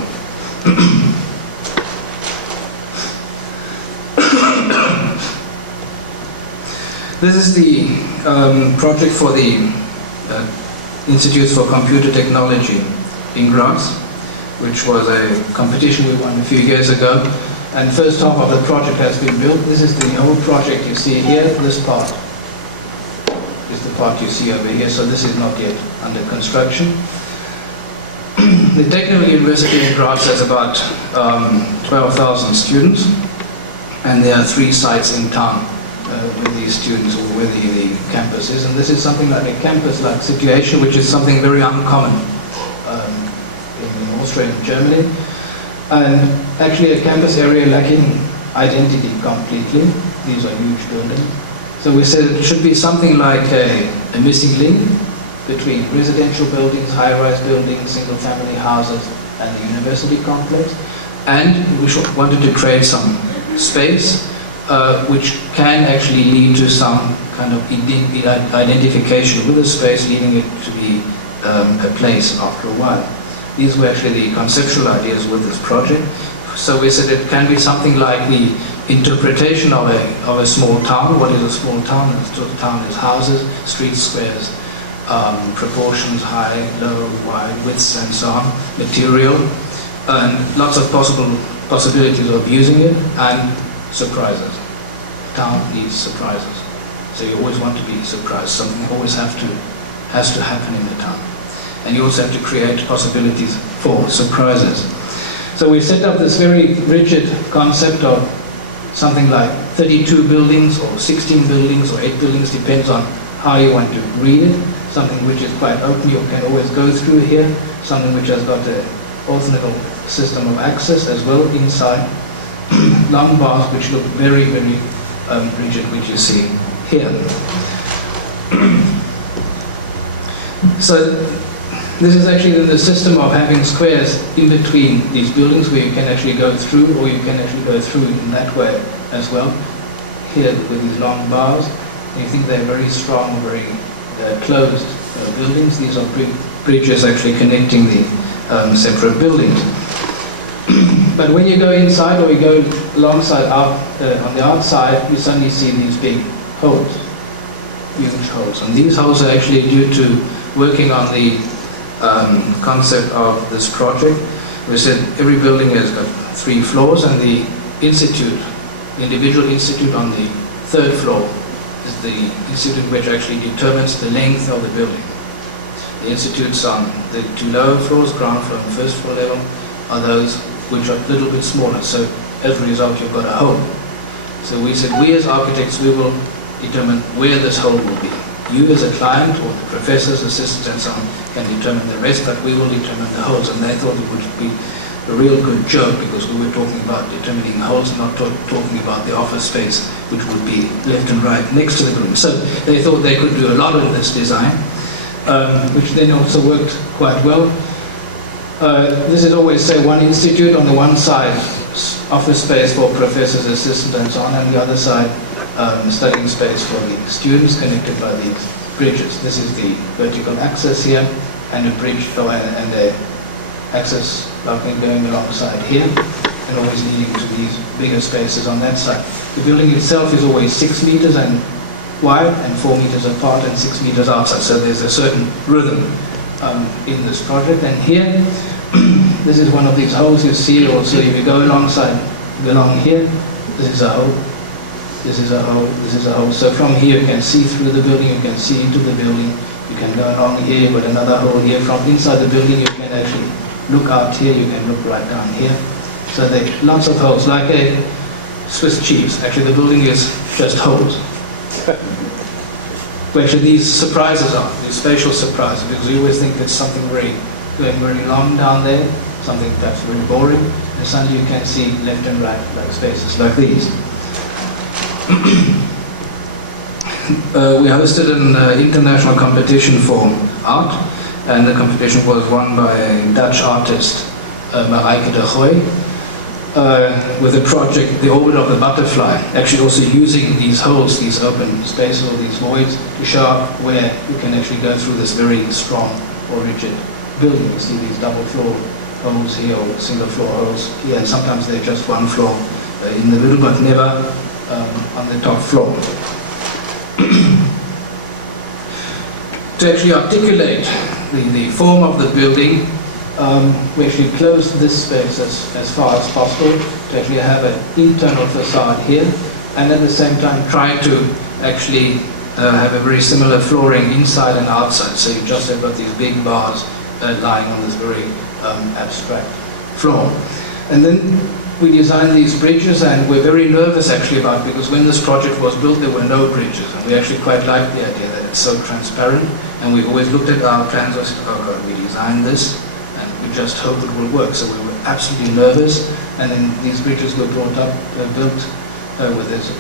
This is the project for the Institutes for Computer Technology in Graz, which was a competition we won a few years ago. And first half of the project has been built. This is the whole project you see here. This part is the part you see over here. So this is not yet under construction. The Technical University in Graz has about 12,000 students, and there are 3 sites in town with these students, or where the campus is. And this is something like a campus-like situation, which is something very uncommon in Austria and Germany. And actually a campus area lacking identity completely. These are huge buildings. So we said it should be something like a missing link between residential buildings, high-rise buildings, single-family houses, and the university complex. And we wanted to create some space which can actually lead to some kind of identification with the space, leading it to be a place after a while. These were actually the conceptual ideas with this project. So we said it can be something like the interpretation of a small town. What is a small town? A town is houses, streets, squares, proportions, high, low, wide, widths, and so on, material, and lots of possibilities of using it, and surprises. Town needs surprises. So you always want to be surprised. Something always has to happen in the town. And you also have to create possibilities for surprises. So we set up this very rigid concept of something like 32 buildings or 16 buildings or 8 buildings, depends on how you want to read it. Something which is quite open, you can always go through here. Something which has got an orthogonal system of access as well inside. Long bars which look very, very rigid, which you see here. So this is actually the system of having squares in between these buildings where you can actually go through, or you can actually go through in that way as well. Here with these long bars, you think they're very strong, very closed buildings. These are bridges actually connecting the separate buildings. But when you go inside or you go alongside out on the outside, you suddenly see these big holes, huge holes. And these holes are actually due to working on the concept of this project. We said every building has got 3 floors, and the individual institute on the 3rd floor is the institute which actually determines the length of the building. The institutes on the 2 lower floors, ground floor and 1st floor level, are those which are a little bit smaller. So as a result, you've got a hole. So we said, we as architects, we will determine where this hole will be. You as a client, or the professors, assistants and so on, can determine the rest, but we will determine the holes. And they thought it would be a real good joke, because we were talking about determining holes, not talking about the office space, which would be left and right next to the building. So they thought they could do a lot of this design, which then also worked quite well. This is always, say, one institute on the one side, office space for professors, assistants and so on, and the other side, studying space for the students connected by these bridges. This is the vertical access here, and a bridge and a access balcony going alongside here, and always leading to these bigger spaces on that side. The building itself is always 6 meters and wide and 4 meters apart and 6 meters outside. So there's a certain rhythm in this project. And here, this is one of these holes you see also. If you go along here, this is a hole. This is a hole, this is a hole. So from here you can see through the building, you can see into the building. You can go along here with another hole here. From inside the building you can actually look out here, you can look right down here. So there are lots of holes, like a Swiss cheese. Actually the building is just holes. Where actually these surprises are, these spatial surprises, because you always think it's something going very long down there, something that's very boring, and suddenly you can see left and right, like spaces like these. We hosted an international competition for art, and the competition was won by a Dutch artist, Marijke de Gooy, with the project The Orbit of the Butterfly, actually also using these holes, these open spaces or these voids, to show up where you can actually go through this very strong or rigid building. You see these double floor holes here, or single floor holes here, and sometimes they're just one floor in the middle, but never on the top floor. To actually articulate the form of the building, we actually closed this space as far as possible to actually have an internal facade here, and at the same time try to actually have a very similar flooring inside and outside. So you just have got these big bars lying on this very abstract floor. And then we designed these bridges, and we're very nervous actually about, because when this project was built there were no bridges, and we actually quite liked the idea that it's so transparent, and we always looked at our plans and said, oh God, we designed this and we just hope it will work. So we were absolutely nervous, and then these bridges were built with this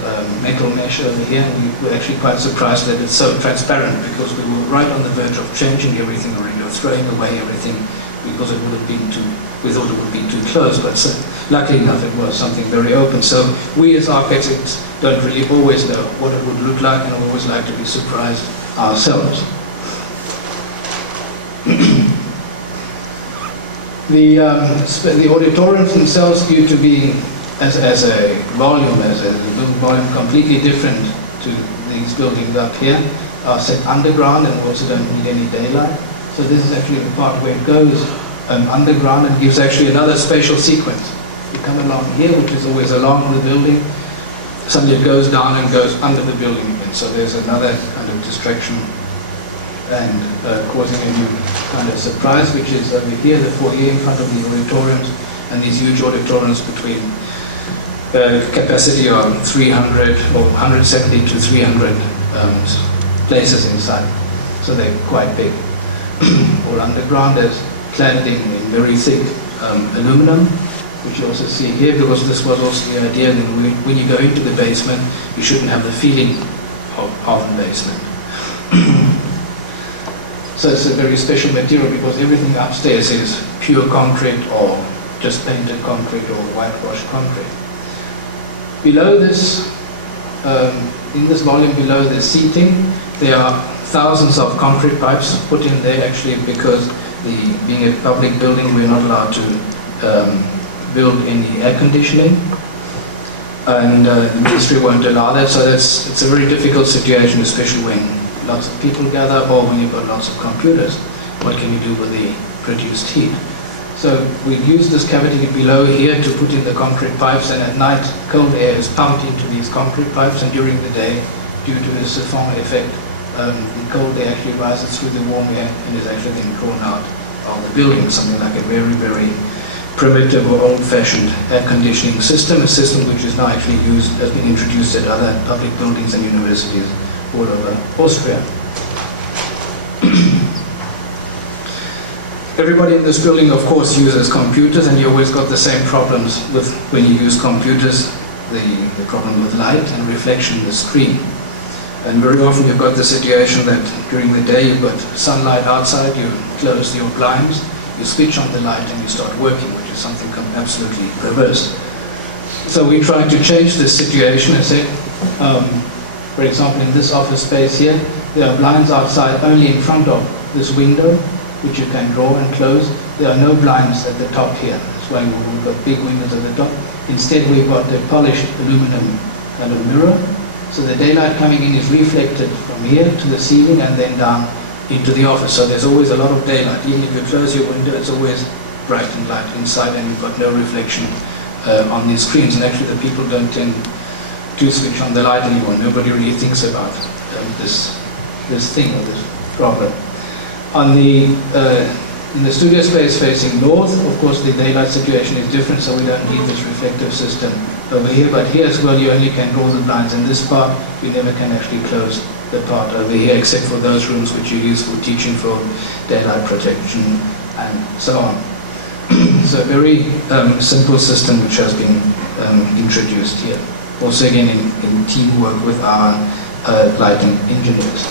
metal mesh over here, and we were actually quite surprised that it's so transparent, because we were right on the verge of changing everything already, or throwing away everything, because it would have been we thought it would be too close, but luckily enough it was something very open. So we as architects don't really always know what it would look like, and we always like to be surprised ourselves. The auditoriums themselves, due to being as a volume, as a building volume, completely different to these buildings up here, are set underground and also don't need any daylight. So this is actually the part where it goes underground and gives actually another spatial sequence. You come along here, which is always along the building, suddenly it goes down and goes under the building again. So there's another kind of distraction and causing a new kind of surprise, which is over here, the foyer in front of the auditoriums, and these huge auditoriums between capacity of 300 or 170 to 300 places inside. So they're quite big. All underground is cladding in very thick aluminum, which you also see here, because this was also the idea that when you go into the basement, you shouldn't have the feeling of the basement. So it's a very special material because everything upstairs is pure concrete or just painted concrete or whitewashed concrete. Below this, in this volume below the seating, there are thousands of concrete pipes put in there actually because being a public building, we're not allowed to build any air conditioning, and the ministry won't allow that, so it's a very difficult situation, especially when lots of people gather or when you've got lots of computers. What can you do with the produced heat? So we use this cavity below here to put in the concrete pipes, and at night cold air is pumped into these concrete pipes, and during the day, due to the siphon effect, the cold air actually rises through the warm air and is actually then drawn out of the building, something like a very, very primitive or old-fashioned air conditioning system, a system which is now actually used, has been introduced at other public buildings and universities all over Austria. Everybody in this building, of course, uses computers, and you always got the same problems with when you use computers, the problem with light and reflection in the screen. And very often you've got the situation that during the day you've got sunlight outside, you close your blinds, you switch on the light and you start working, which is something absolutely perverse. So we tried to change this situation and said, for example, in this office space here, there are blinds outside only in front of this window, which you can draw and close. There are no blinds at the top here. That's why we've got big windows at the top. Instead, we've got the polished aluminum kind of mirror. So the daylight coming in is reflected from here to the ceiling and then down into the office. So there's always a lot of daylight. Even if you close your window, it's always bright and light inside, and you've got no reflection on these screens. And actually the people don't tend to switch on the light anymore. Nobody really thinks about this thing or this problem. On the in the studio space facing north, of course the daylight situation is different, so we don't need this reflective system over here. But here as well, you only can draw the blinds in this part. You never can actually close the part over here, except for those rooms which you use for teaching, for daylight protection, and so on. So a very simple system which has been introduced here. Also again in teamwork with our lighting engineers.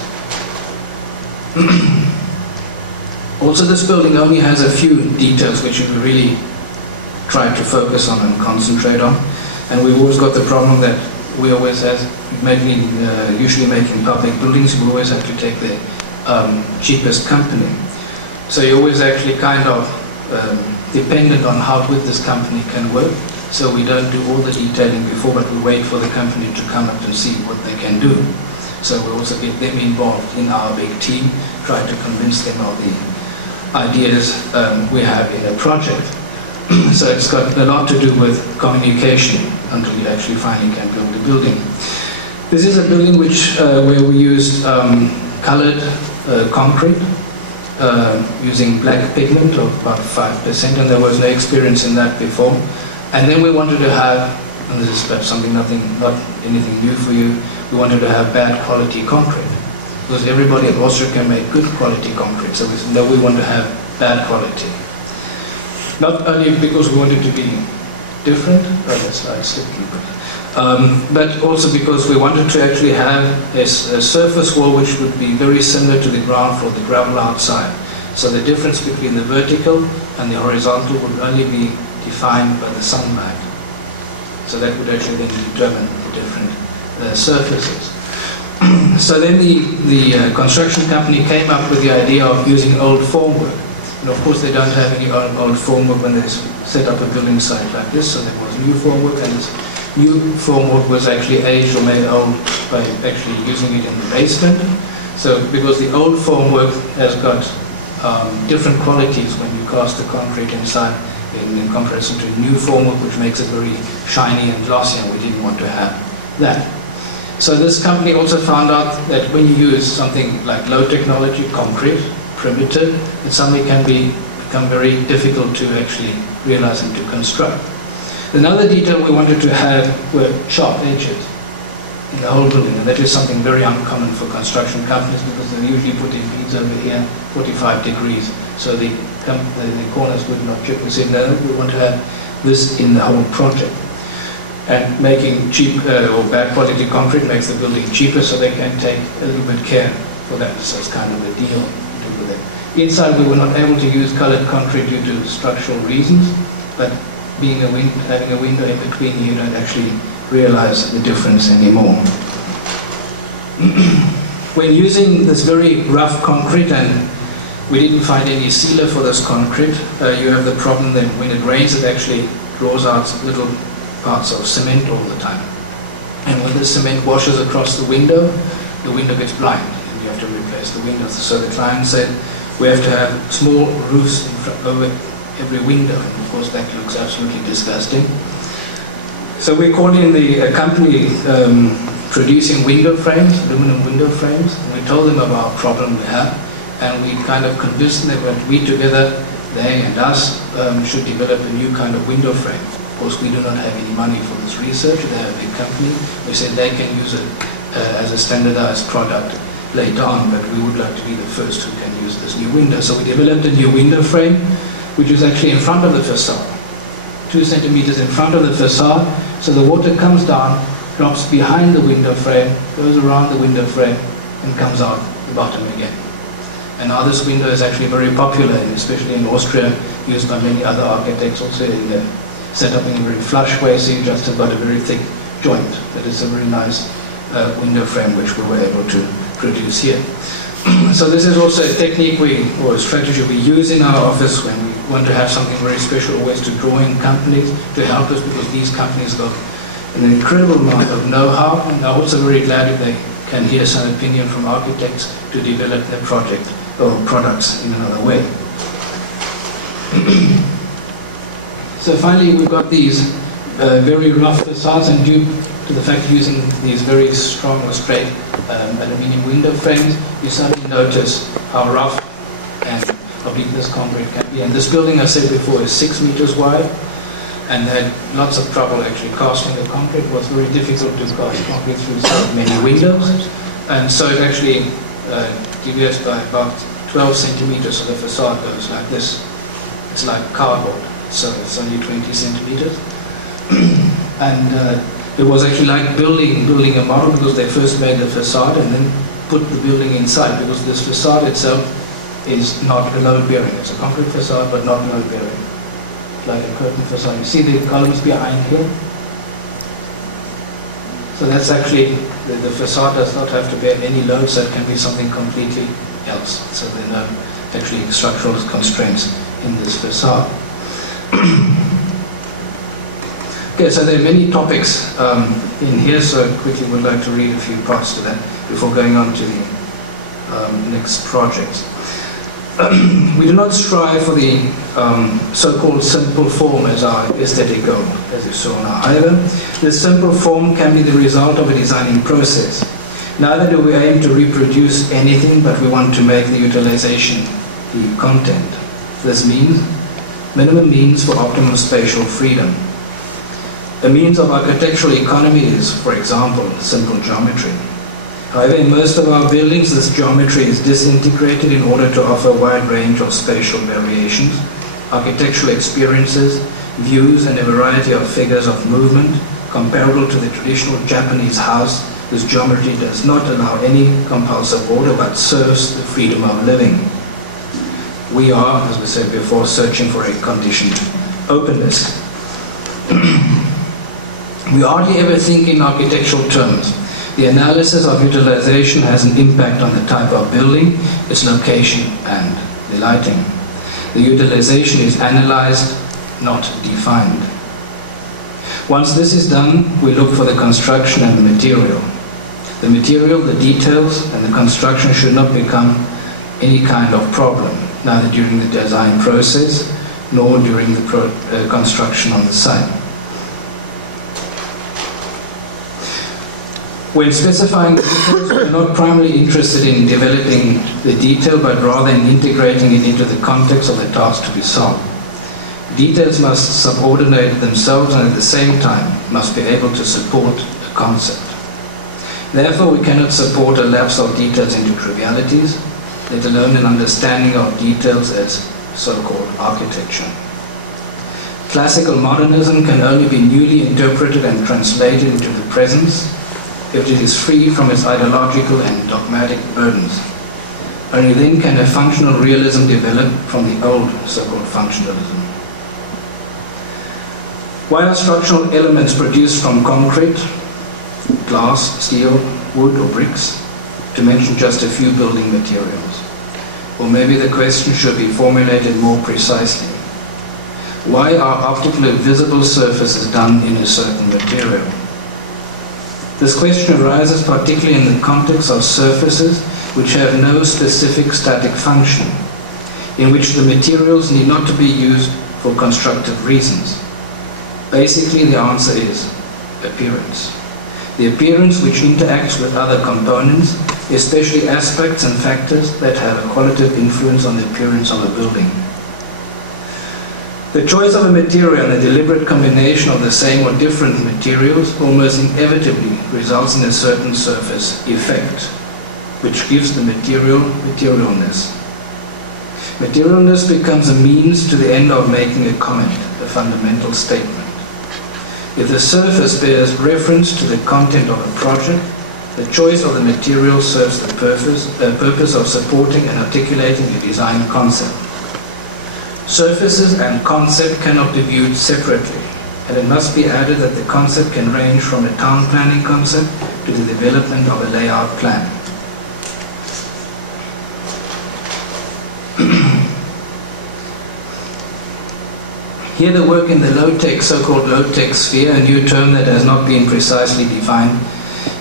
Also, this building only has a few details which we really try to focus on and concentrate on. And we've always got the problem that we always have, usually making public buildings, we always have to take the cheapest company. So you're always actually kind of dependent on how good this company can work. So we don't do all the detailing before, but we wait for the company to come up and see what they can do. So we also get them involved in our big team, try to convince them of the ideas we have in a project. So it's got a lot to do with communication until you actually finally can build the building. This is a building which where we used colored concrete using black pigment of about 5%, and there was no experience in that before. And then we wanted to have, and this is perhaps something not anything new for you, we wanted to have bad quality concrete. Because everybody in Austria can make good quality concrete, so we said, no, we want to have bad quality. Not only because we wanted to be different, but also because we wanted to actually have a surface wall which would be very similar to the ground floor, the gravel outside. So the difference between the vertical and the horizontal would only be defined by the sunlight. So that would actually then determine the different surfaces. So then the construction company came up with the idea of using old formwork. And of course they don't have any old formwork when they set up a building site like this, so there was new formwork, and this new formwork was actually aged or made old by actually using it in the basement. So because the old formwork has got different qualities when you cast the concrete inside in comparison to new formwork, which makes it very shiny and glossy, and we didn't want to have that. So this company also found out that when you use something like low technology concrete, primitive, it suddenly can become very difficult to actually realize and to construct. Another detail we wanted to have were sharp edges in the whole building, and that is something very uncommon for construction companies because they usually put in beads over here, 45 degrees, so the corners would not chip. We said no, we want to have this in the whole project. And making cheap or bad quality concrete makes the building cheaper, so they can take a little bit care for that. So it's kind of a deal to do with it. Inside we were not able to use colored concrete due to structural reasons, but having a window in between, you don't actually realize the difference anymore. When using this very rough concrete, and we didn't find any sealer for this concrete, you have the problem that when it rains it actually draws out little parts of cement all the time. And when the cement washes across the window gets blind and you have to replace the windows. So the client said we have to have small roofs over every window, and of course that looks absolutely disgusting. So we called in the company producing window frames, aluminum window frames, and we told them about our problem we have, and we kind of convinced them that we together, they and us, should develop a new kind of window frame. Of course we do not have any money for this research, they are a big company. We said they can use it as a standardized product later on, but we would like to be the first who can use this new window. So we developed a new window frame, which is actually in front of the facade, 2 centimeters in front of the facade, so the water comes down, drops behind the window frame, goes around the window frame, and comes out the bottom again. And now this window is actually very popular, especially in Austria, used by many other architects, also set up in a very flush way, so you just have got a very thick joint. That is a very nice window frame which we were able to produce here. So this is also a technique or a strategy we use in our office when we want to have something very special, always to draw in companies to help us, because these companies got an incredible amount of know-how, and are also very glad if they can hear some opinion from architects to develop their project or products in another way. So finally we've got these very rough facades, and due to the fact using these very strong or straight aluminium window frames, you suddenly notice how rough and oblique this concrete can be. And this building, I said before, is 6 meters wide, and they had lots of trouble actually casting the concrete. It was very difficult to cast concrete through so many windows, and so it actually deviates by about 12 centimeters, so the facade goes like this. It's like cardboard, so it's only 20 centimeters. And it was actually like building a model, because they first made the facade and then put the building inside, because this facade itself is not a load bearing. It's a concrete facade but not load bearing. It's like a curtain facade. You see the columns behind here? So that's actually, the facade does not have to bear any load, so it can be something completely else. So there are no actually structural constraints in this facade. Okay, so there are many topics in here, so I quickly would like to read a few parts to that before going on to the next project. We do not strive for the so-called simple form as our aesthetic goal, as you saw now. However, this simple form can be the result of a designing process. Neither do we aim to reproduce anything, but we want to make the utilization the content. This means minimum means for optimum spatial freedom. A means of architectural economy is, for example, simple geometry. However, in most of our buildings, this geometry is disintegrated in order to offer a wide range of spatial variations, architectural experiences, views, and a variety of figures of movement. Comparable to the traditional Japanese house, this geometry does not allow any compulsive order, but serves the freedom of living. We are, as we said before, searching for a conditioned openness. We hardly ever think in architectural terms. The analysis of utilization has an impact on the type of building, its location, and the lighting. The utilization is analyzed, not defined. Once this is done, we look for the construction and the material. The material, the details, and the construction should not become any kind of problem, neither during the design process nor during the construction on the site. When specifying the details, we are not primarily interested in developing the detail, but rather in integrating it into the context of the task to be solved. Details must subordinate themselves and at the same time must be able to support a concept. Therefore, we cannot support a lapse of details into trivialities, let alone an understanding of details as so-called architecture. Classical modernism can only be newly interpreted and translated into the present if it is free from its ideological and dogmatic burdens. Only then can a functional realism develop from the old so-called functionalism. Why are structural elements produced from concrete, glass, steel, wood or bricks, to mention just a few building materials? Or maybe the question should be formulated more precisely. Why are optically visible surfaces done in a certain material? This question arises particularly in the context of surfaces which have no specific static function, in which the materials need not to be used for constructive reasons. Basically, the answer is appearance. The appearance which interacts with other components, especially aspects and factors that have a qualitative influence on the appearance of a building. The choice of a material and the deliberate combination of the same or different materials almost inevitably results in a certain surface effect, which gives the material materialness. Materialness becomes a means to the end of making a comment, a fundamental statement. If the surface bears reference to the content of a project, the choice of the material serves the purpose of supporting and articulating a design concept. Surfaces and concept cannot be viewed separately, and it must be added that the concept can range from a town planning concept to the development of a layout plan. Here the work in the low-tech, so-called low-tech sphere, a new term that has not been precisely defined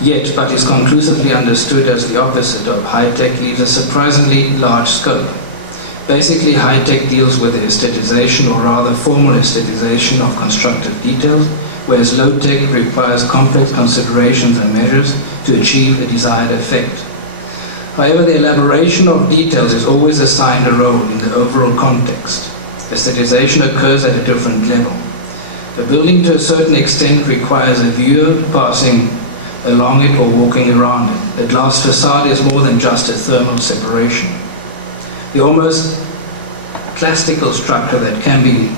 yet, but is conclusively understood as the opposite of high-tech, leaves a surprisingly large scope. Basically, high-tech deals with the aestheticization, or rather formal aestheticization of constructive details, whereas low-tech requires complex considerations and measures to achieve a desired effect. However, the elaboration of details is always assigned a role in the overall context. Aestheticization occurs at a different level. A building to a certain extent requires a viewer passing along it or walking around it. A glass facade is more than just a thermal separation. The almost classical structure that can be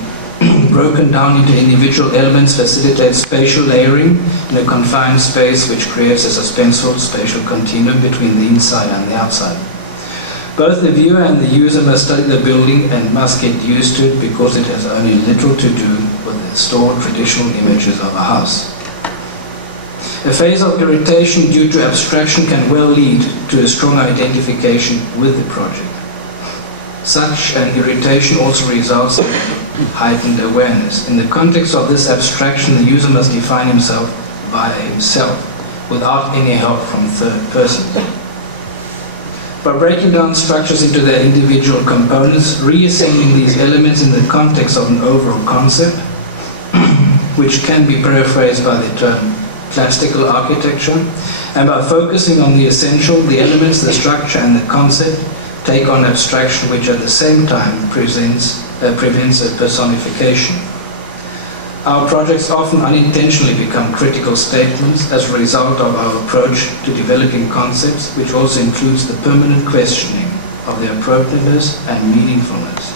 broken down into individual elements facilitates spatial layering in a confined space, which creates a suspenseful spatial continuum between the inside and the outside. Both the viewer and the user must study the building and must get used to it, because it has only little to do with the stored traditional images of a house. A phase of irritation due to abstraction can well lead to a strong identification with the project. Such an irritation also results in heightened awareness. In the context of this abstraction, the user must define himself by himself, without any help from third persons. By breaking down structures into their individual components, reassembling these elements in the context of an overall concept, which can be paraphrased by the term classical architecture, and by focusing on the essential, the elements, the structure and the concept take on abstraction, which at the same time prevents a personification. Our projects often unintentionally become critical statements as a result of our approach to developing concepts, which also includes the permanent questioning of their appropriateness and meaningfulness.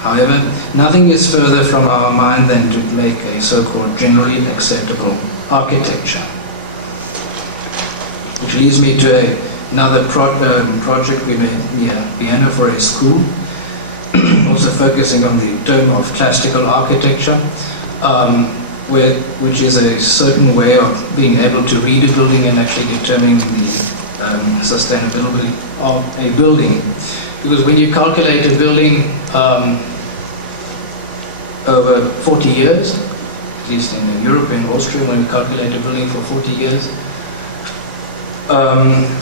However, nothing is further from our mind than to make a so-called generally acceptable architecture. Which leads me to another project we made near Vienna for a school, also focusing on the term of classical architecture, which is a certain way of being able to read a building and actually determining the sustainability of a building. Because when you calculate a building over 40 years, at least in Europe and Austria, when we calculate a building for 40 years,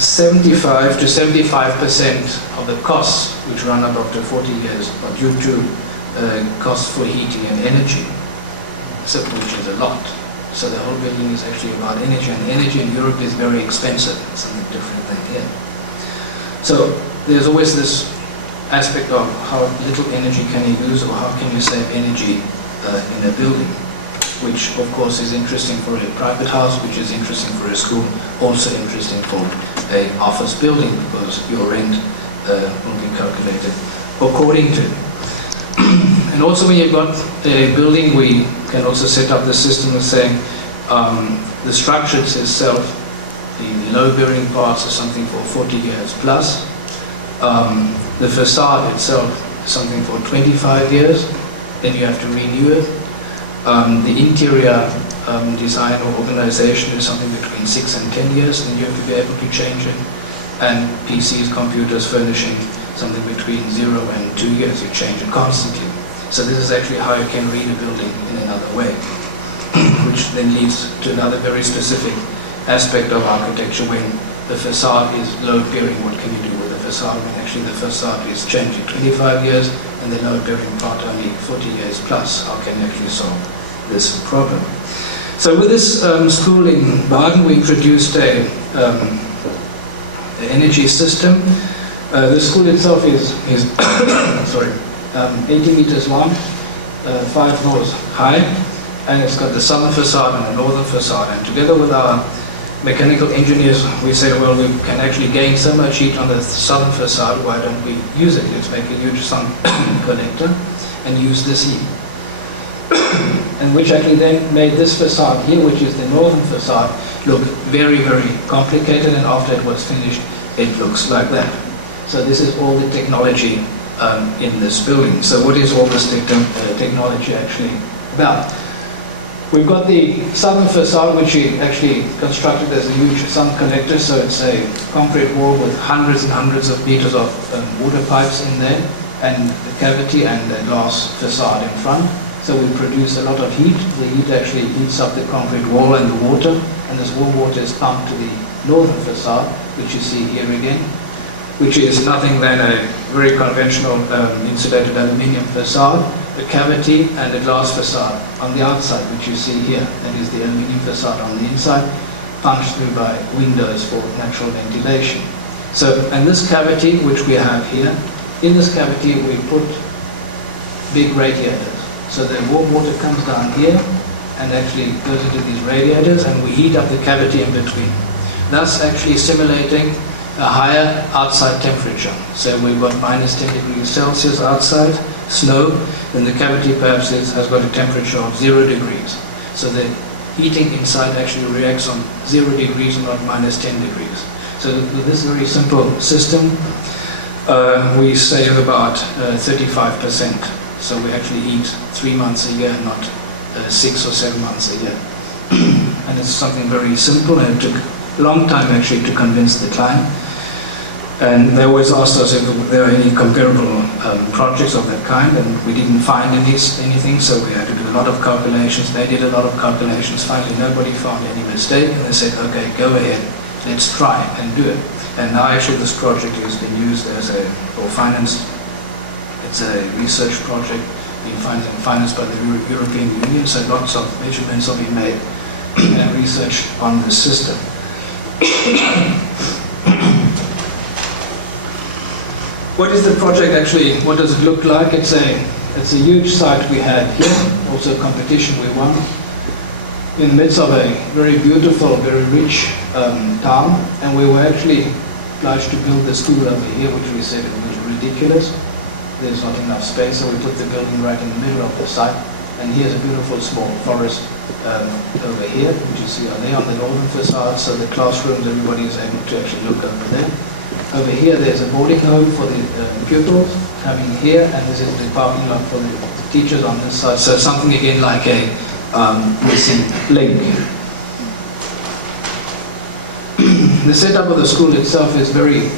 75 to 75% of the costs, which run up to 40 years, are due to costs for heating and energy, which is a lot. So the whole building is actually about energy, and energy in Europe is very expensive. It's something different than here. So there's always this aspect of how little energy can you use, or how can you save energy in a building, which of course is interesting for a private house, which is interesting for a school, also interesting for a office building, because your rent will be calculated according to. And also when you've got a building, we can also set up the system of saying the structures itself, the load-bearing parts are something for 40 years plus. The facade itself is something for 25 years, then you have to renew it. The interior design or organization is something between 6 and 10 years, then you have to be able to change it. And PCs, computers, furnishing, something between 0 and 2 years, you change it constantly. So this is actually how you can read a building in another way, which then leads to another very specific aspect of architecture. When the facade is load-bearing, what can you do with the facade when actually the facade is changing 25 years and the load-bearing part only 40 years plus? How can you actually solve this problem? So with this school in Baden, we introduced a energy system. The school itself is 80 meters long, 5 floors high, and it's got the southern facade and the northern facade. And together with our mechanical engineers, we said, well, we can actually gain so much heat on the southern facade, why don't we use it? Let's make a huge sun collector and use this heat. And which actually then made this facade here, which is the northern facade, look very, very complicated, and after it was finished, it looks like that. So this is all the technology in this building. So what is all this technology actually about? We've got the southern facade, which we actually constructed as a huge sun collector. So it's a concrete wall with hundreds and hundreds of meters of water pipes in there, and the cavity and the glass facade in front. So we produce a lot of heat. The heat actually heats up the concrete wall and the water, and this warm water is pumped to the northern facade, which you see here again, which is nothing than a very conventional insulated aluminium facade, the cavity and the glass facade on the outside, which you see here. That is the aluminium facade on the inside, punched through by windows for natural ventilation. So, and this cavity, which we have here, in this cavity we put big radiators. So the warm water comes down here and actually goes into these radiators, and we heat up the cavity in between, thus actually simulating a higher outside temperature. So we've got minus 10 degrees Celsius outside, snow, then the cavity perhaps has got a temperature of 0 degrees. So the heating inside actually reacts on 0 degrees and not minus 10 degrees. So with this very simple system, we save about 35%. So we actually heat 3 months a year, not 6 or 7 months a year. And it's something very simple, and it took a long time actually to convince the client. And they always asked us if there are any comparable projects of that kind, and we didn't find anything, so we had to do a lot of calculations. They did a lot of calculations. Finally, nobody found any mistake, and they said, okay, go ahead, let's try and do it. And now actually this project has been used as or financed. It's a research project being financed by the European Union, so lots of measurements have been made and research on this system. What is the project actually? What does it look like? It's a huge site we had here, also a competition we won, in the midst of a very beautiful, very rich town, and we were actually obliged to build the school over here, which we said it was ridiculous. There's not enough space, so we put the building right in the middle of the site. And here's a beautiful small forest over here, which you see there on the northern facade, so the classrooms, everybody is able to actually look over there. Over here, there's a boarding home for the pupils coming here, and this is the parking lot for the teachers on this side. So something again like a missing link. The setup of the school itself is very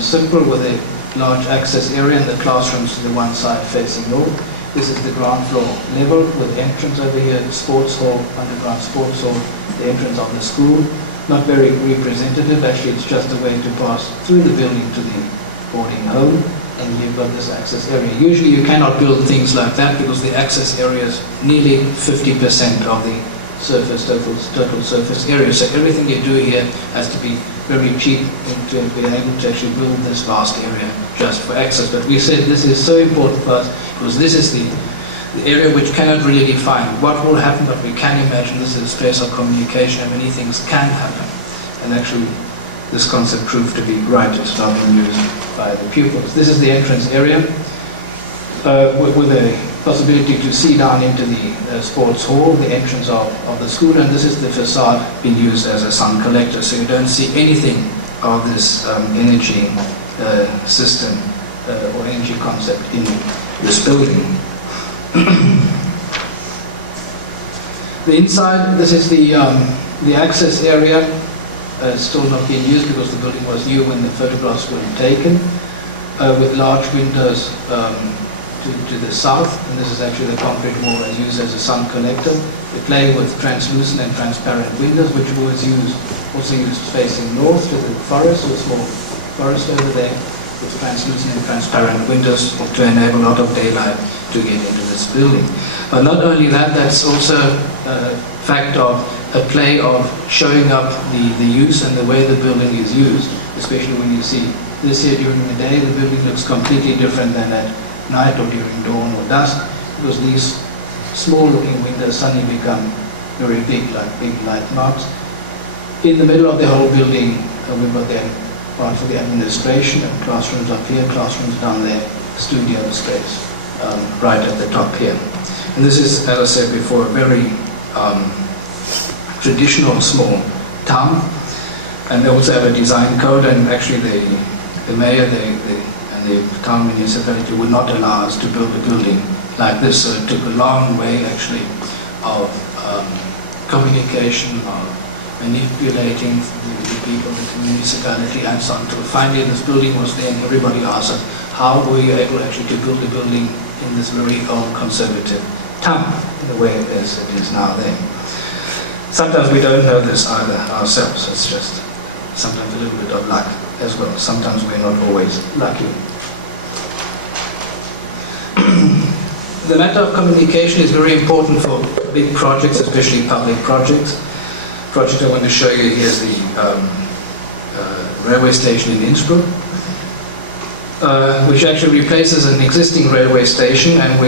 simple, with a large access area and the classrooms to the one side facing north. This is the ground floor level with entrance over here, the sports hall, underground sports hall, the entrance of the school. Not very representative, actually it's just a way to pass through the building to the boarding home, and you've got this access area. Usually you cannot build things like that because the access area is nearly 50% of the surface, total surface area. So everything you do here has to be very cheap to be able to actually build this vast area just for access. But we said this is so important for us because this is the area which cannot really define what will happen, but we can imagine this is a space of communication and many things can happen. And actually this concept proved to be right. It's not being used by the pupils. This is the entrance area with a possibility to see down into the sports hall, the entrance of the school, and this is the facade being used as a sun collector. So you don't see anything of this energy system or energy concept in this building. The inside, this is the access area, still not being used because the building was new when the photographs were taken, with large windows to the south, and this is actually the concrete wall as used as a sun collector. We play with translucent and transparent windows, which was also used facing north to the forest, so a small forest over there, with translucent and transparent windows to enable a lot of daylight to get into this building. But not only that, that's also a fact of a play of showing up the use and the way the building is used, especially when you see this here during the day, the building looks completely different than at night or during dawn or dusk, because these small looking windows suddenly become very big, like big light marks. In the middle of the whole building, we've got the part for the administration, and classrooms up here, classrooms down there, studio space right at the top here. And this is, as I said before, a very traditional small town, and they also have a design code, and actually the mayor and the town municipality would not allow us to build a building like this, so it took a long way actually of communication, of manipulating the people in the municipality and so on, until finally this building was there and everybody asked us, how were you able actually to build a building in this very old conservative town, the way it is now there. Sometimes we don't know this either ourselves, it's just sometimes a little bit of luck as well. Sometimes we're not always lucky. The matter of communication is very important for big projects, especially public projects. The project I want to show you here is the railway station in Innsbruck, which actually replaces an existing railway station, and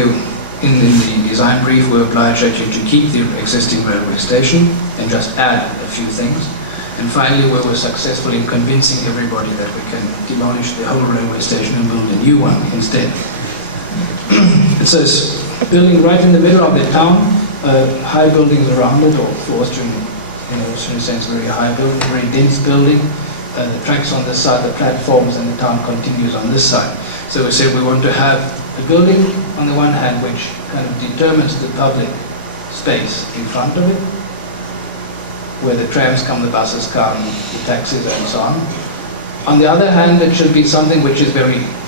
in the design brief we're obliged actually to keep the existing railway station and just add a few things. And finally we were successful in convincing everybody that we can demolish the whole railway station and build a new one instead. It's a building right in the middle of the town, high buildings around it, or for Austrian, in Austrian sense, very high building, very dense building. The tracks on this side, the platforms, and the town continues on this side. So we said we want to have a building on the one hand which kind of determines the public space in front of it, where the trams come, the buses come, the taxis and so on. On the other hand, it should be something which is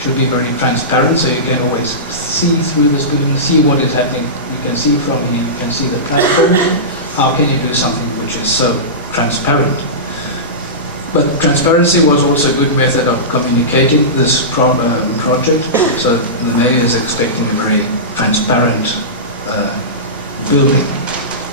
should be very transparent, so you can always see through this building, see what is happening. You can see from here, you can see the platform. How can you do something which is so transparent? But transparency was also a good method of communicating this project, so the mayor is expecting a very transparent building,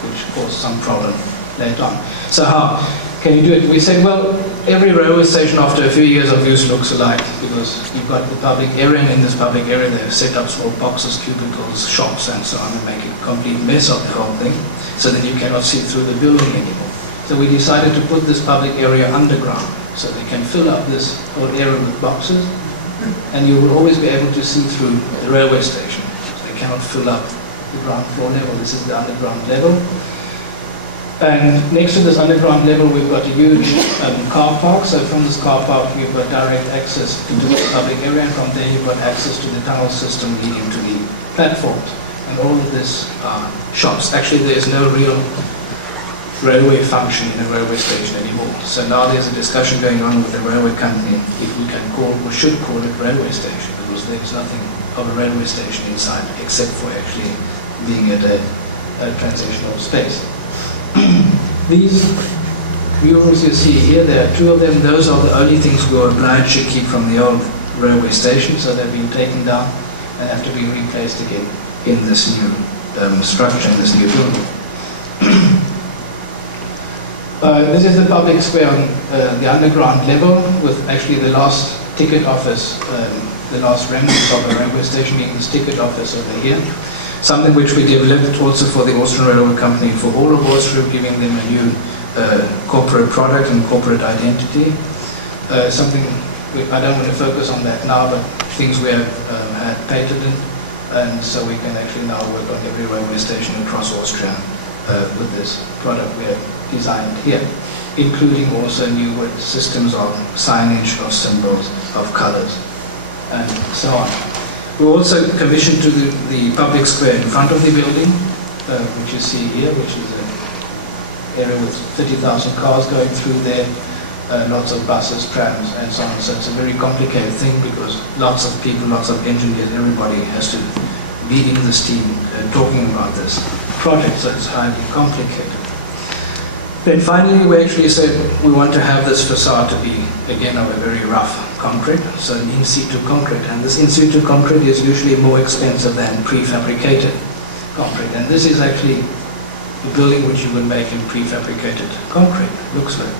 which caused some problem later on. So how can you do it? We said, well, every railway station after a few years of use looks alike, because you've got the public area, and in this public area they've set up small boxes, cubicles, shops and so on, and make a complete mess of the whole thing, so that you cannot see through the building anymore. So we decided to put this public area underground, so they can fill up this whole area with boxes, and you will always be able to see through the railway station. So they cannot fill up the ground floor level. This is the underground level. And next to this underground level we've got a huge car park. So from this car park you've got direct access into the public area, and from there you've got access to the tunnel system leading to the platforms. And all of this are shops. Actually there is no real railway function in a railway station anymore. So now there's a discussion going on with the railway company if we can call, or should call it railway station, because there's nothing of a railway station inside except for actually being at a transitional space. These murals you see here, there are two of them. Those are the only things we were obliged to keep from the old railway station, so they've been taken down and have to be replaced again in this new structure, in this new building. This is the public square on the underground level, with actually the last ticket office, the last remnants of a railway station being this ticket office over here. Something which we developed also for the Austrian Railway Company for all of Austria, giving them a new corporate product and corporate identity. Something I don't want to focus on that now, but things we have had patented, and so we can actually now work on every railway station across Austria with this product we have designed here, including also new systems of signage, of symbols, of colors, and so on. We also commissioned to the public square in front of the building, which you see here, which is an area with 30,000 cars going through there, lots of buses, trams, and so on. So it's a very complicated thing because lots of people, lots of engineers, everybody has to be in this team talking about this project, so it's highly complicated. Then finally we actually said we want to have this facade to be, again, of a very rough concrete, so an in situ concrete. And this in situ concrete is usually more expensive than prefabricated concrete. And this is actually a building which you would make in prefabricated concrete, looks like.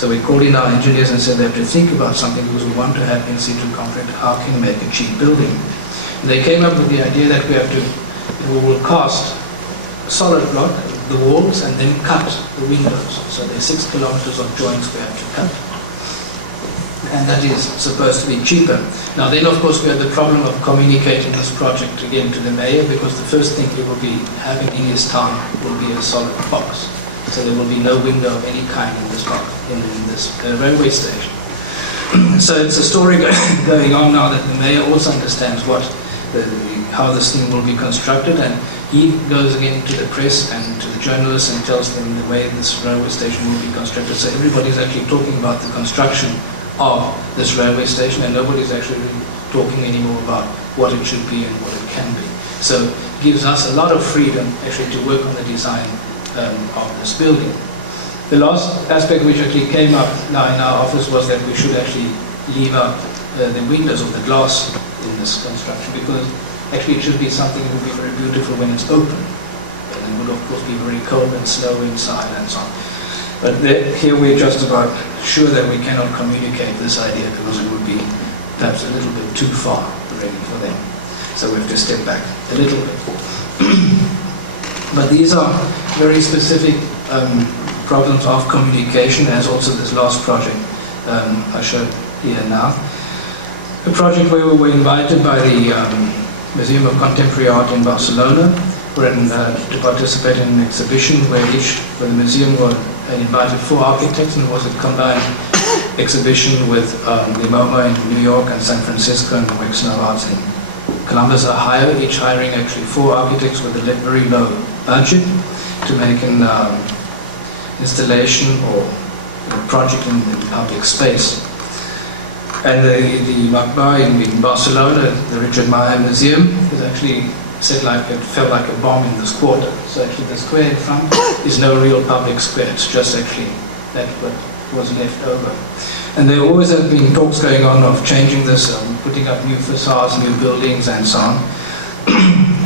So we called in our engineers and said they have to think about something because we want to have in situ concrete. How can we make a cheap building? And they came up with the idea that we will cast a solid block, the walls, and then cut the windows. So there's 6 kilometers of joints we have to cut. And that is supposed to be cheaper. Now then, of course, we have the problem of communicating this project again to the mayor, because the first thing he will be having in his town will be a solid box. So there will be no window of any kind in this box, in this railway station. So it's a story going on now that the mayor also understands how this thing will be constructed, and he goes again to the press and to the journalists and tells them the way this railway station will be constructed. So everybody's actually talking about the construction of this railway station, and nobody's actually really talking anymore about what it should be and what it can be. So it gives us a lot of freedom actually to work on the design of this building. The last aspect which actually came up now in our office was that we should actually leave out the windows of the glass in this construction, because actually it should be something that will be very beautiful when it's open. And it will of course be very cold and snow inside and so on. But here we're just about sure that we cannot communicate this idea because it would be perhaps a little bit too far already for them. So we have to step back a little bit. But these are very specific problems of communication, as also this last project I showed here now. A project where we were invited by the Museum of Contemporary Art in Barcelona to participate in an exhibition where the museum invited 4 architects, and it was a combined exhibition with the MoMA in New York and San Francisco and the Wexner Arts in Columbus, Ohio, each hiring actually 4 architects with a very low budget to make an installation or a project in the public space. And the MACBA in Barcelona, the Richard Meier Museum, is actually said it felt like a bomb in this quarter. So actually the square in front is no real public square, it's just actually that what was left over. And there always have been talks going on of changing this, putting up new facades, new buildings and so on.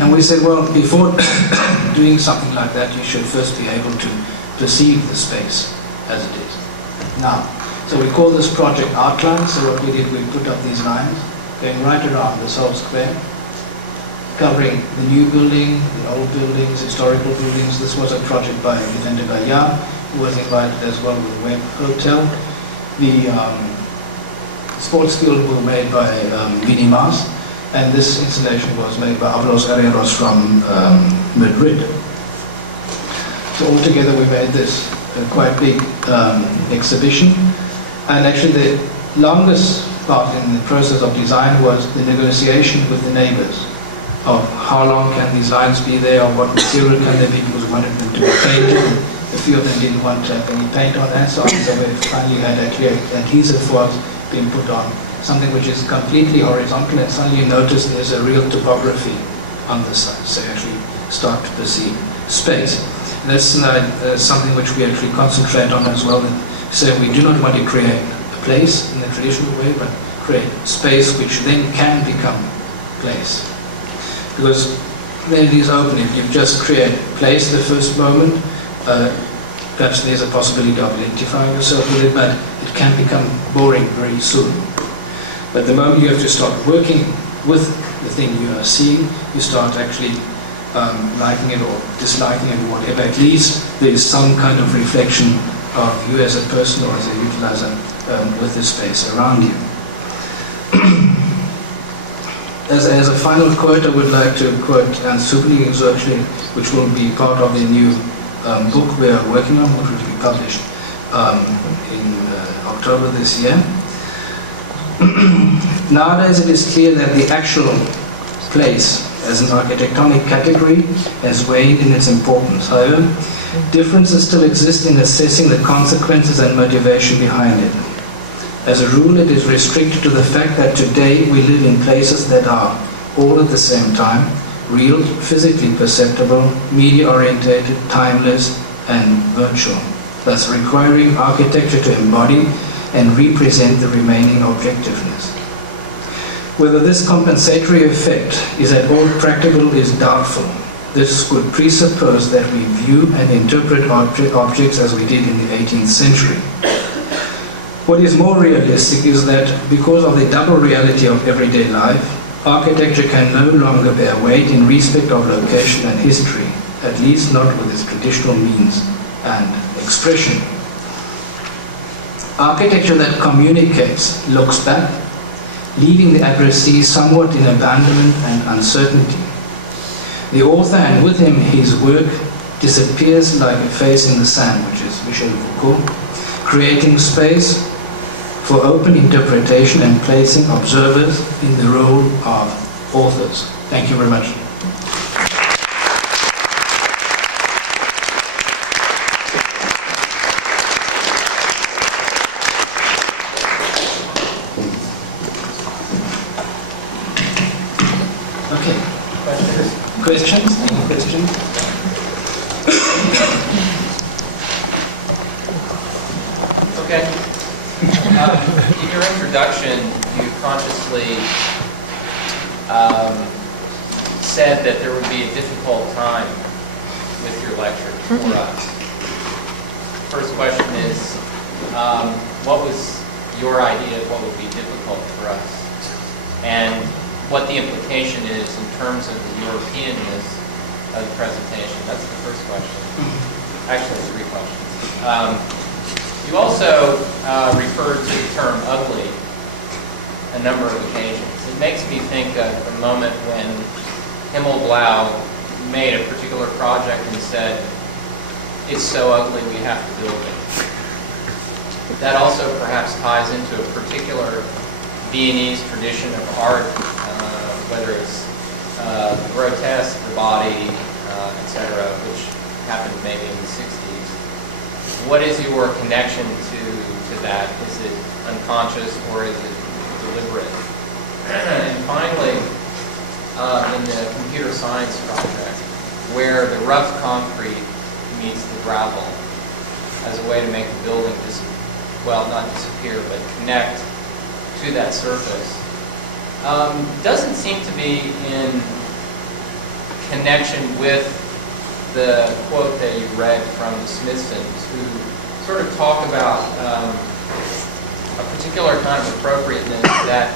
And we said, well, before doing something like that, you should first be able to perceive the space as it is now. So we call this project Outline. So what we did, we put up these lines going right around this whole square, covering the new building, the old buildings, historical buildings. This was a project by Vivenda Gaillard, who was invited as well with Webb Hotel. The sports field were made by Vini Mas, and this installation was made by Avalos Herreros from Madrid. So altogether we made this quite big exhibition. And actually the longest part in the process of design was the negotiation with the neighbors of how long can these lines be there, or what material can they be, because we wanted them to be painted. A few of them didn't want to have any paint on that, so we finally had actually adhesive foils being put on, something which is completely horizontal, and suddenly you notice there's a real topography on the side, so you actually start to perceive space. That's something which we actually concentrate on as well. So we do not want to create a place in the traditional way, but create space which then can become place. Because then it is open. If you just create place the first moment, perhaps there's a possibility of identifying yourself with it, but it can become boring very soon. But the moment you have to start working with the thing you are seeing, you start actually liking it or disliking it or whatever. At least there is some kind of reflection of you as a person or as a utilizer with the space around you. As a final quote, I would like to quote Ernst Hübner, actually, which will be part of the new book we are working on, which will be published in October this year. Nowadays it is clear that the actual place as an architectonic category has waned in its importance. However, differences still exist in assessing the consequences and motivation behind it. As a rule, it is restricted to the fact that today we live in places that are, all at the same time, real, physically perceptible, media-orientated, timeless, and virtual, thus requiring architecture to embody and represent the remaining objectiveness. Whether this compensatory effect is at all practical is doubtful. This would presuppose that we view and interpret objects as we did in the 18th century. What is more realistic is that because of the double reality of everyday life, architecture can no longer bear weight in respect of location and history, at least not with its traditional means and expression. Architecture that communicates looks back, leaving the addressee somewhat in abandonment and uncertainty. The author and with him his work disappears like a face in the sand, which is Michel Foucault, creating space for open interpretation and placing observers in the role of authors. Thank you very much. Okay. Questions? Any questions? Okay. In your introduction, you consciously said that there would be a difficult time with your lecture for us. First question is, what was your idea of what would be difficult for us? And what the implication is in terms of the Europeanness of the presentation? That's the first question. Actually, three questions. You also referred to the term ugly a number of occasions. It makes me think of a moment when Himmelblau made a particular project and said, it's so ugly we have to build it. That also perhaps ties into a particular Viennese tradition of art, whether it's the grotesque, the body, etc., which happened maybe in the 60s. What is your connection to that? Is it unconscious or is it deliberate? And finally, in the computer science project, where the rough concrete meets the gravel as a way to make the building not disappear, but connect to that surface, doesn't seem to be in connection with the quote that you read from the Smithsons, who sort of talk about a particular kind of appropriateness that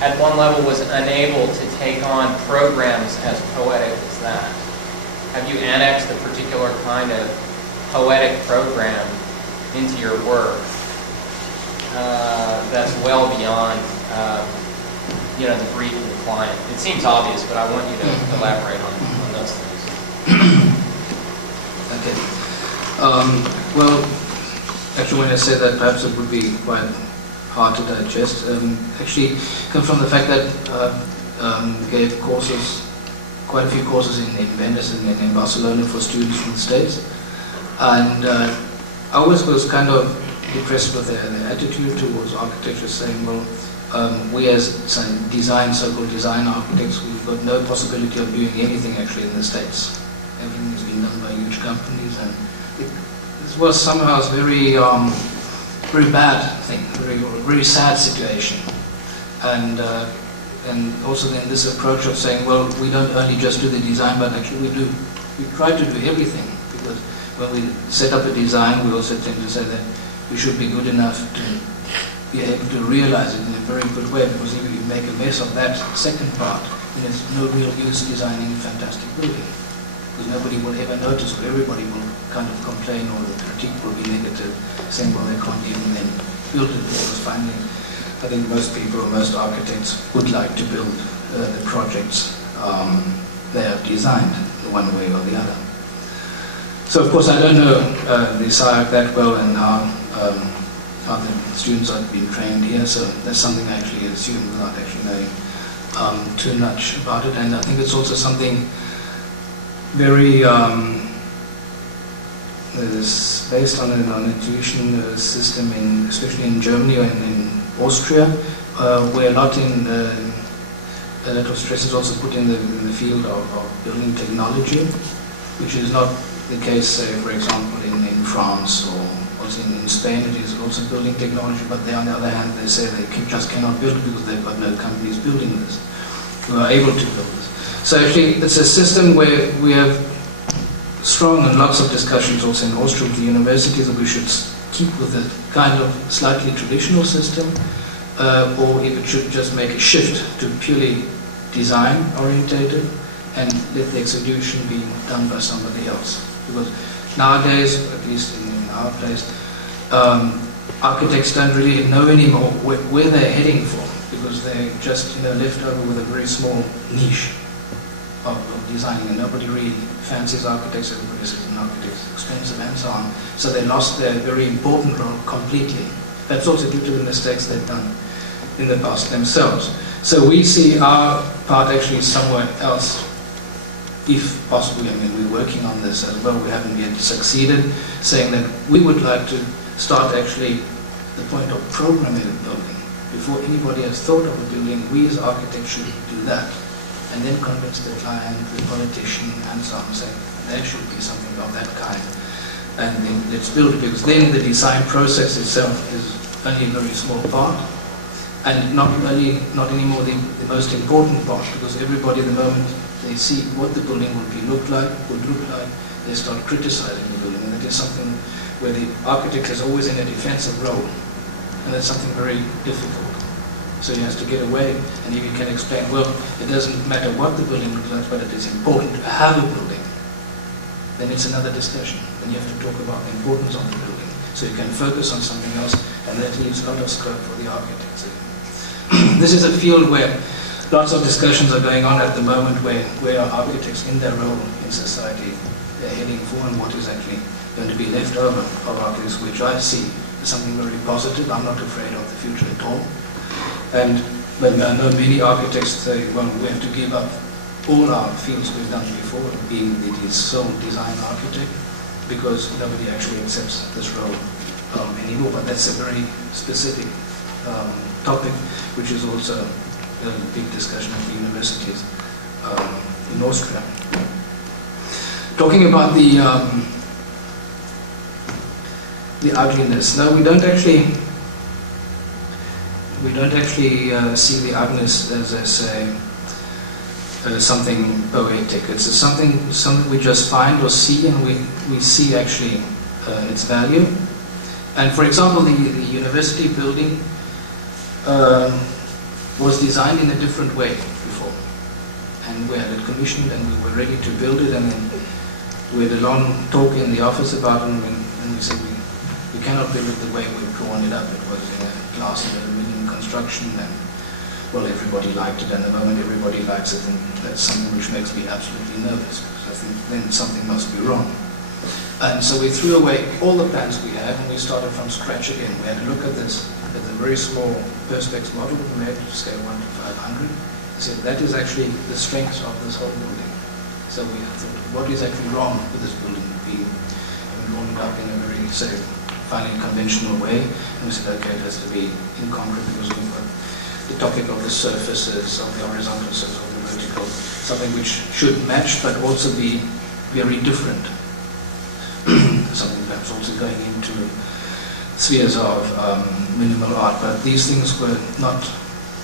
at one level was unable to take on programs as poetic as that. Have you annexed a particular kind of poetic program into your work that's well beyond the brief of the client? It seems obvious, but I want you to elaborate on those things. Okay. Well, actually, when I say that, perhaps it would be quite hard to digest. Actually, comes from the fact that gave courses, quite a few courses in Venice and in Barcelona for students from the States, and I always was kind of depressed with their attitude towards architecture, saying, well, we as so-called design architects, we've got no possibility of doing anything actually in the States. Everything has been done by huge companies, and this was somehow a very, very bad thing, very sad situation. And also then this approach of saying, well, we don't only just do the design, but actually we try to do everything, because when we set up a design, we also tend to say that we should be good enough to be able to realize it in a very good way, because if you make a mess of that second part, then it's no real use designing a fantastic building, because nobody will ever notice, or everybody will kind of complain, or the critique will be negative, saying, well, they can't even then build it, because finally, I think most people, or most architects, would like to build the projects they have designed, one way or the other. So, of course, I don't know the SCI-Arc that well, and how the students have been trained here, so that's something I actually assume without actually knowing too much about it. And I think it's also something very is based on an tuition system, especially in Germany and in Austria, where a lot of stress is also put in the field of building technology, which is not the case, say, for example, in France, or also in Spain. It is also building technology, but they, on the other hand, they say they just cannot build it because they've got no companies building this, who are able to build this. So actually, it's a system where we have strong and lots of discussions also in Austria with the universities that we should keep with the kind of slightly traditional system, or if it should just make a shift to purely design orientated and let the execution be done by somebody else. Because nowadays, at least in our place, architects don't really know anymore where they're heading for, because they're just left over with a very small niche of designing, and nobody really fancies architects. Everybody says an architect is expensive and so on. So they lost their very important role completely. That's also due to the mistakes they've done in the past themselves. So we see our part actually somewhere else, if possible. I mean, we're working on this as well. We haven't yet succeeded, saying that we would like to start actually the point of programming a building. Before anybody has thought of a building, we as architects should do that, and then convince the client, the politician, and so on, saying there should be something of that kind, and then let's build it, because then the design process itself is only a very small part, and not anymore the most important part, because everybody at the moment, they see what the building would look like, they start criticizing the building, and that is something where the architect is always in a defensive role, and that's something very difficult. So he has to get away, and if you can explain, well, it doesn't matter what the building looks like, but it is important to have a building, then it's another discussion. Then you have to talk about the importance of the building, so you can focus on something else, and that leaves a lot of scope for the architects. This is a field where lots of discussions are going on at the moment, where are architects in their role in society, they're heading for, and what is actually going to be left over of architects, which I see as something very positive. I'm not afraid of the future at all. But I know many architects say, well, we have to give up all our fields we've done before, being the sole design architect, because nobody actually accepts this role anymore. But that's a very specific topic, which is also a big discussion at the universities in Austria. Talking about the ugliness. No, we don't actually see the ugliness, as I say, something poetic. It's something we just find or see, and we see actually its value. And for example, the university building was designed in a different way before, and we had it commissioned, and we were ready to build it, and then we had a long talk in the office about it, and we said we cannot build it the way we've drawn it up. It was in a glass and aluminum construction, and well, everybody liked it, and the moment everybody likes it, and that's something which makes me absolutely nervous, because I think then something must be wrong. And so we threw away all the plans we had, and we started from scratch again. We had to look at this, at the very small Perspex model we made, scale 1 to 500. We said that is actually the strength of this whole building. So we thought, what is actually wrong with this building? We drawn it up in a very, say, finally conventional way, and we said, okay, it has to be in concrete, because we've got the topic of the surfaces, of the horizontal surface, of the vertical, something which should match but also be very different. Something perhaps also going into spheres of minimal art, but these things were not,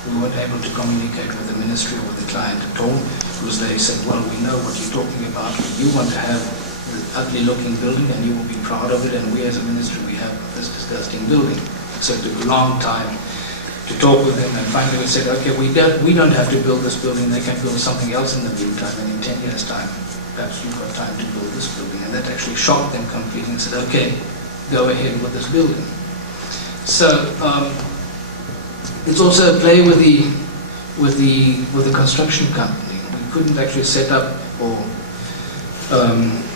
we weren't able to communicate with the ministry or with the client at all, because they said, well, we know what you're talking about, you want to have ugly looking building and you will be proud of it, and we as a ministry, we have this disgusting building. So it took a long time to talk with them, and finally we said, okay, we don't have to build this building, they can build something else in the meantime, and in 10 years' time, perhaps you've got time to build this building. And that actually shocked them completely and said, okay, go ahead with this building. So it's also a play with the construction company. We couldn't actually set up, or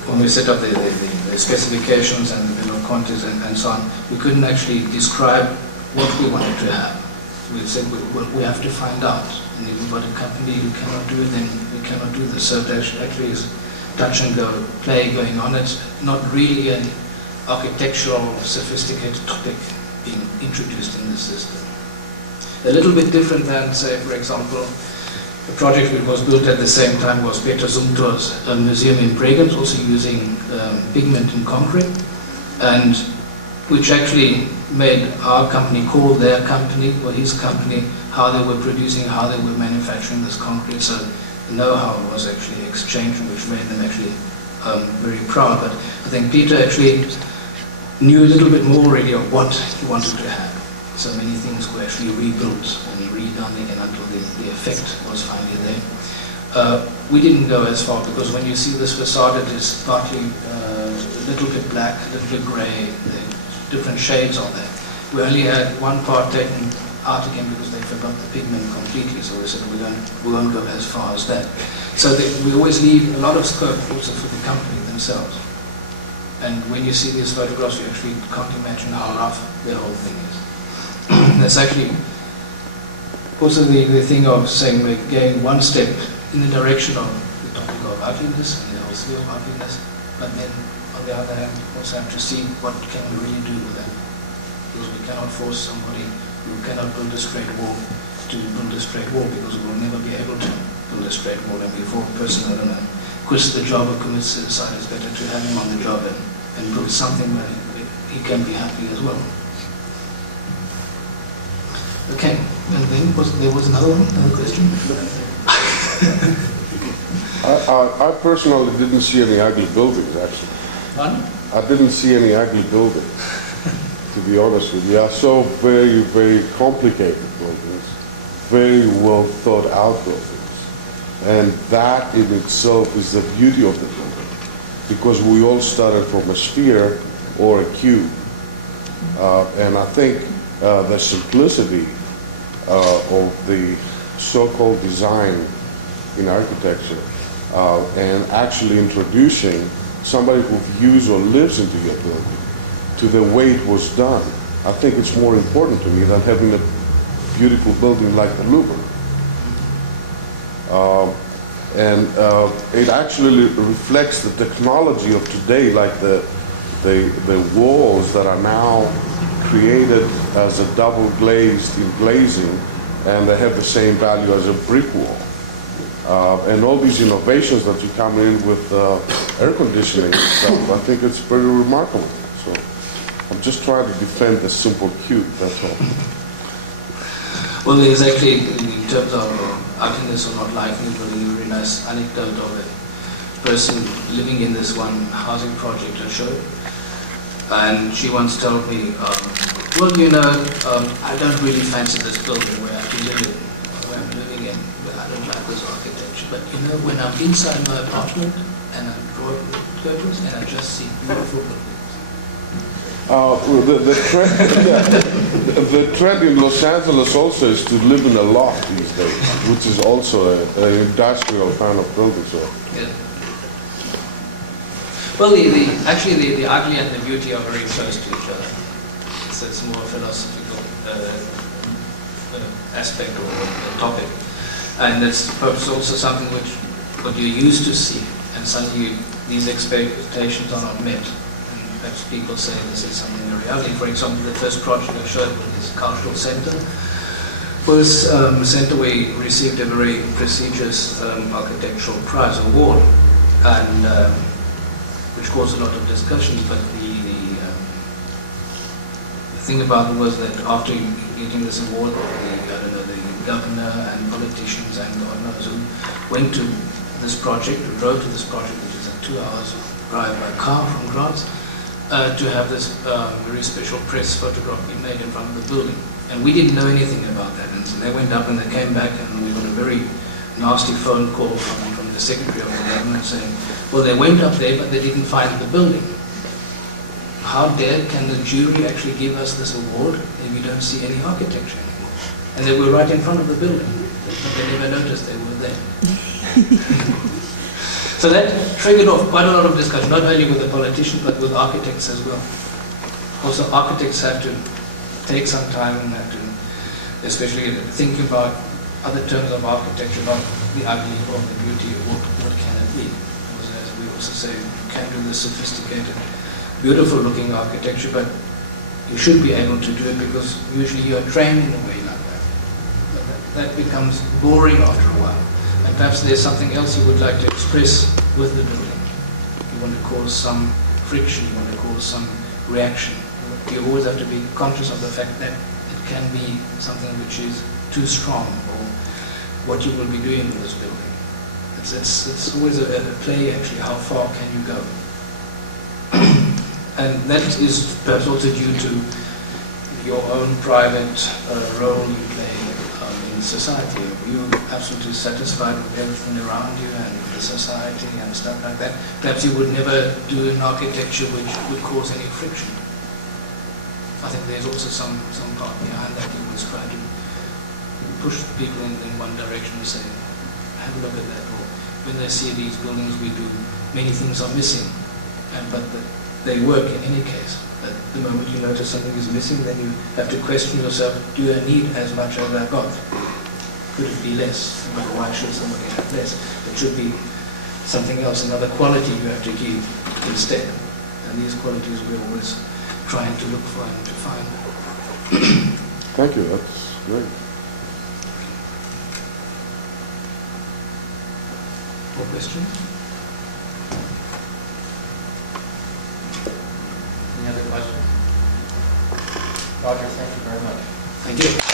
when we set up the specifications and the bill of quantities and so on, we couldn't actually describe what we wanted to have. We said we have to find out, and if we've got a company who cannot do it, then we cannot do this. So it actually is touch and go play going on. It's not really an architectural, sophisticated topic being introduced in the system. A little bit different than, say, for example, the project which was built at the same time was Peter Zumthor's museum in Bregenz, also using pigment in concrete, and which actually made our company call their company, or his company, how they were producing, how they were manufacturing this concrete. So the know-how was actually exchanged, which made them actually very proud. But I think Peter actually knew a little bit more already of what he wanted to have. So many things were actually rebuilt and redone again until the effect was finally there. We didn't go as far, because when you see this facade, it is partly a little bit black, a little bit grey, different shades on there. We only had one part taken out again because they forgot the pigment completely, so we said we won't go as far as that. So we always leave a lot of scope also for the company themselves. And when you see these photographs, you actually can't imagine how rough the whole thing is. That's actually also the thing of saying we're going one step in the direction of the topic of ugliness and the whole sphere of ugliness, but then on the other hand also have to see what can we really do with that. Because we cannot force somebody who cannot build a straight wall to build a straight wall, because we will never be able to build a straight wall. And before a person, I don't know, quits the job or commits suicide, it's better to have him on the job and build something where he can be happy as well. Okay, and then there was another question? I personally didn't see any ugly buildings, actually. Pardon? I didn't see any ugly buildings, to be honest with you. I saw very, very complicated buildings, very well thought out buildings. And that in itself is the beauty of the building, because we all started from a sphere or a cube. And I think the simplicity of the so-called design in architecture and actually introducing somebody who views or lives into your building to the way it was done, I think it's more important to me than having a beautiful building like the Louvre. And it actually reflects the technology of today, like the walls that are now created as a double glazed in glazing, and they have the same value as a brick wall. And all these innovations that you come in with air conditioning and stuff, I think it's pretty remarkable. So I'm just trying to defend the simple cube, that's all. Well, there's actually, in terms of ugliness or not liking it, a very nice anecdote of a person living in this one housing project I showed. And she once told me, well, you know, I don't really fancy this building where I have to live in, where I'm living in, but I don't like this architecture. But you know, when I'm inside my apartment and I draw curtains and I just see beautiful buildings. The trend in Los Angeles also is to live in a loft these days, which is also an industrial kind of building. So. Yeah. Well, actually the ugly and the beauty are very close to each other. It's more a philosophical aspect or topic. And it's perhaps also something what you're used to see, and suddenly these expectations are not met. And perhaps people say this is something very ugly. For example, the first project I showed with this cultural center was a center we received a very prestigious architectural prize award, and which caused a lot of discussions, but the thing about it was that after getting this award, the governor and politicians and God knows who went to this project, drove to this project, which is 2 hours arrive by car from Graz, to have this very special press photograph be made in front of the building. And we didn't know anything about that. And so they went up and they came back, and we got a very nasty phone call from the Secretary of the Government saying, well, they went up there, but they didn't find the building. How dare can the jury actually give us this award if we don't see any architecture anymore? And they were right in front of the building, but they never noticed they were there. So that triggered off quite a lot of discussion, not only with the politicians, but with architects as well. Also, architects have to take some time and have to, especially think about other terms of architecture, about the ugly or the beauty, or what can it be. Because as we also say, you can do the sophisticated, beautiful looking architecture, but you should be able to do it because usually you are trained in a way like that. But that becomes boring after a while. And perhaps there's something else you would like to express with the building. You want to cause some friction, you want to cause some reaction. You always have to be conscious of the fact that it can be something which is too strong, or what you will be doing with this building. It's always a play, actually, how far can you go? And that is perhaps also due to your own private role you play in society. Are you absolutely satisfied with everything around you and the society and stuff like that? Perhaps you would never do an architecture which would cause any friction. I think there's also some part behind that. You always try to push people in one direction and say, have a look at that. Or when they see these buildings, we do, many things are missing, but they work in any case. But the moment you notice something is missing, then you have to question yourself, do I need as much as I got? Could it be less? But why should somebody have less? It should be something else, another quality you have to give instead. And these qualities we're always trying to look for and to find. Thank you, that's great. More questions? Any other questions? Roger, thank you very much. Thank you.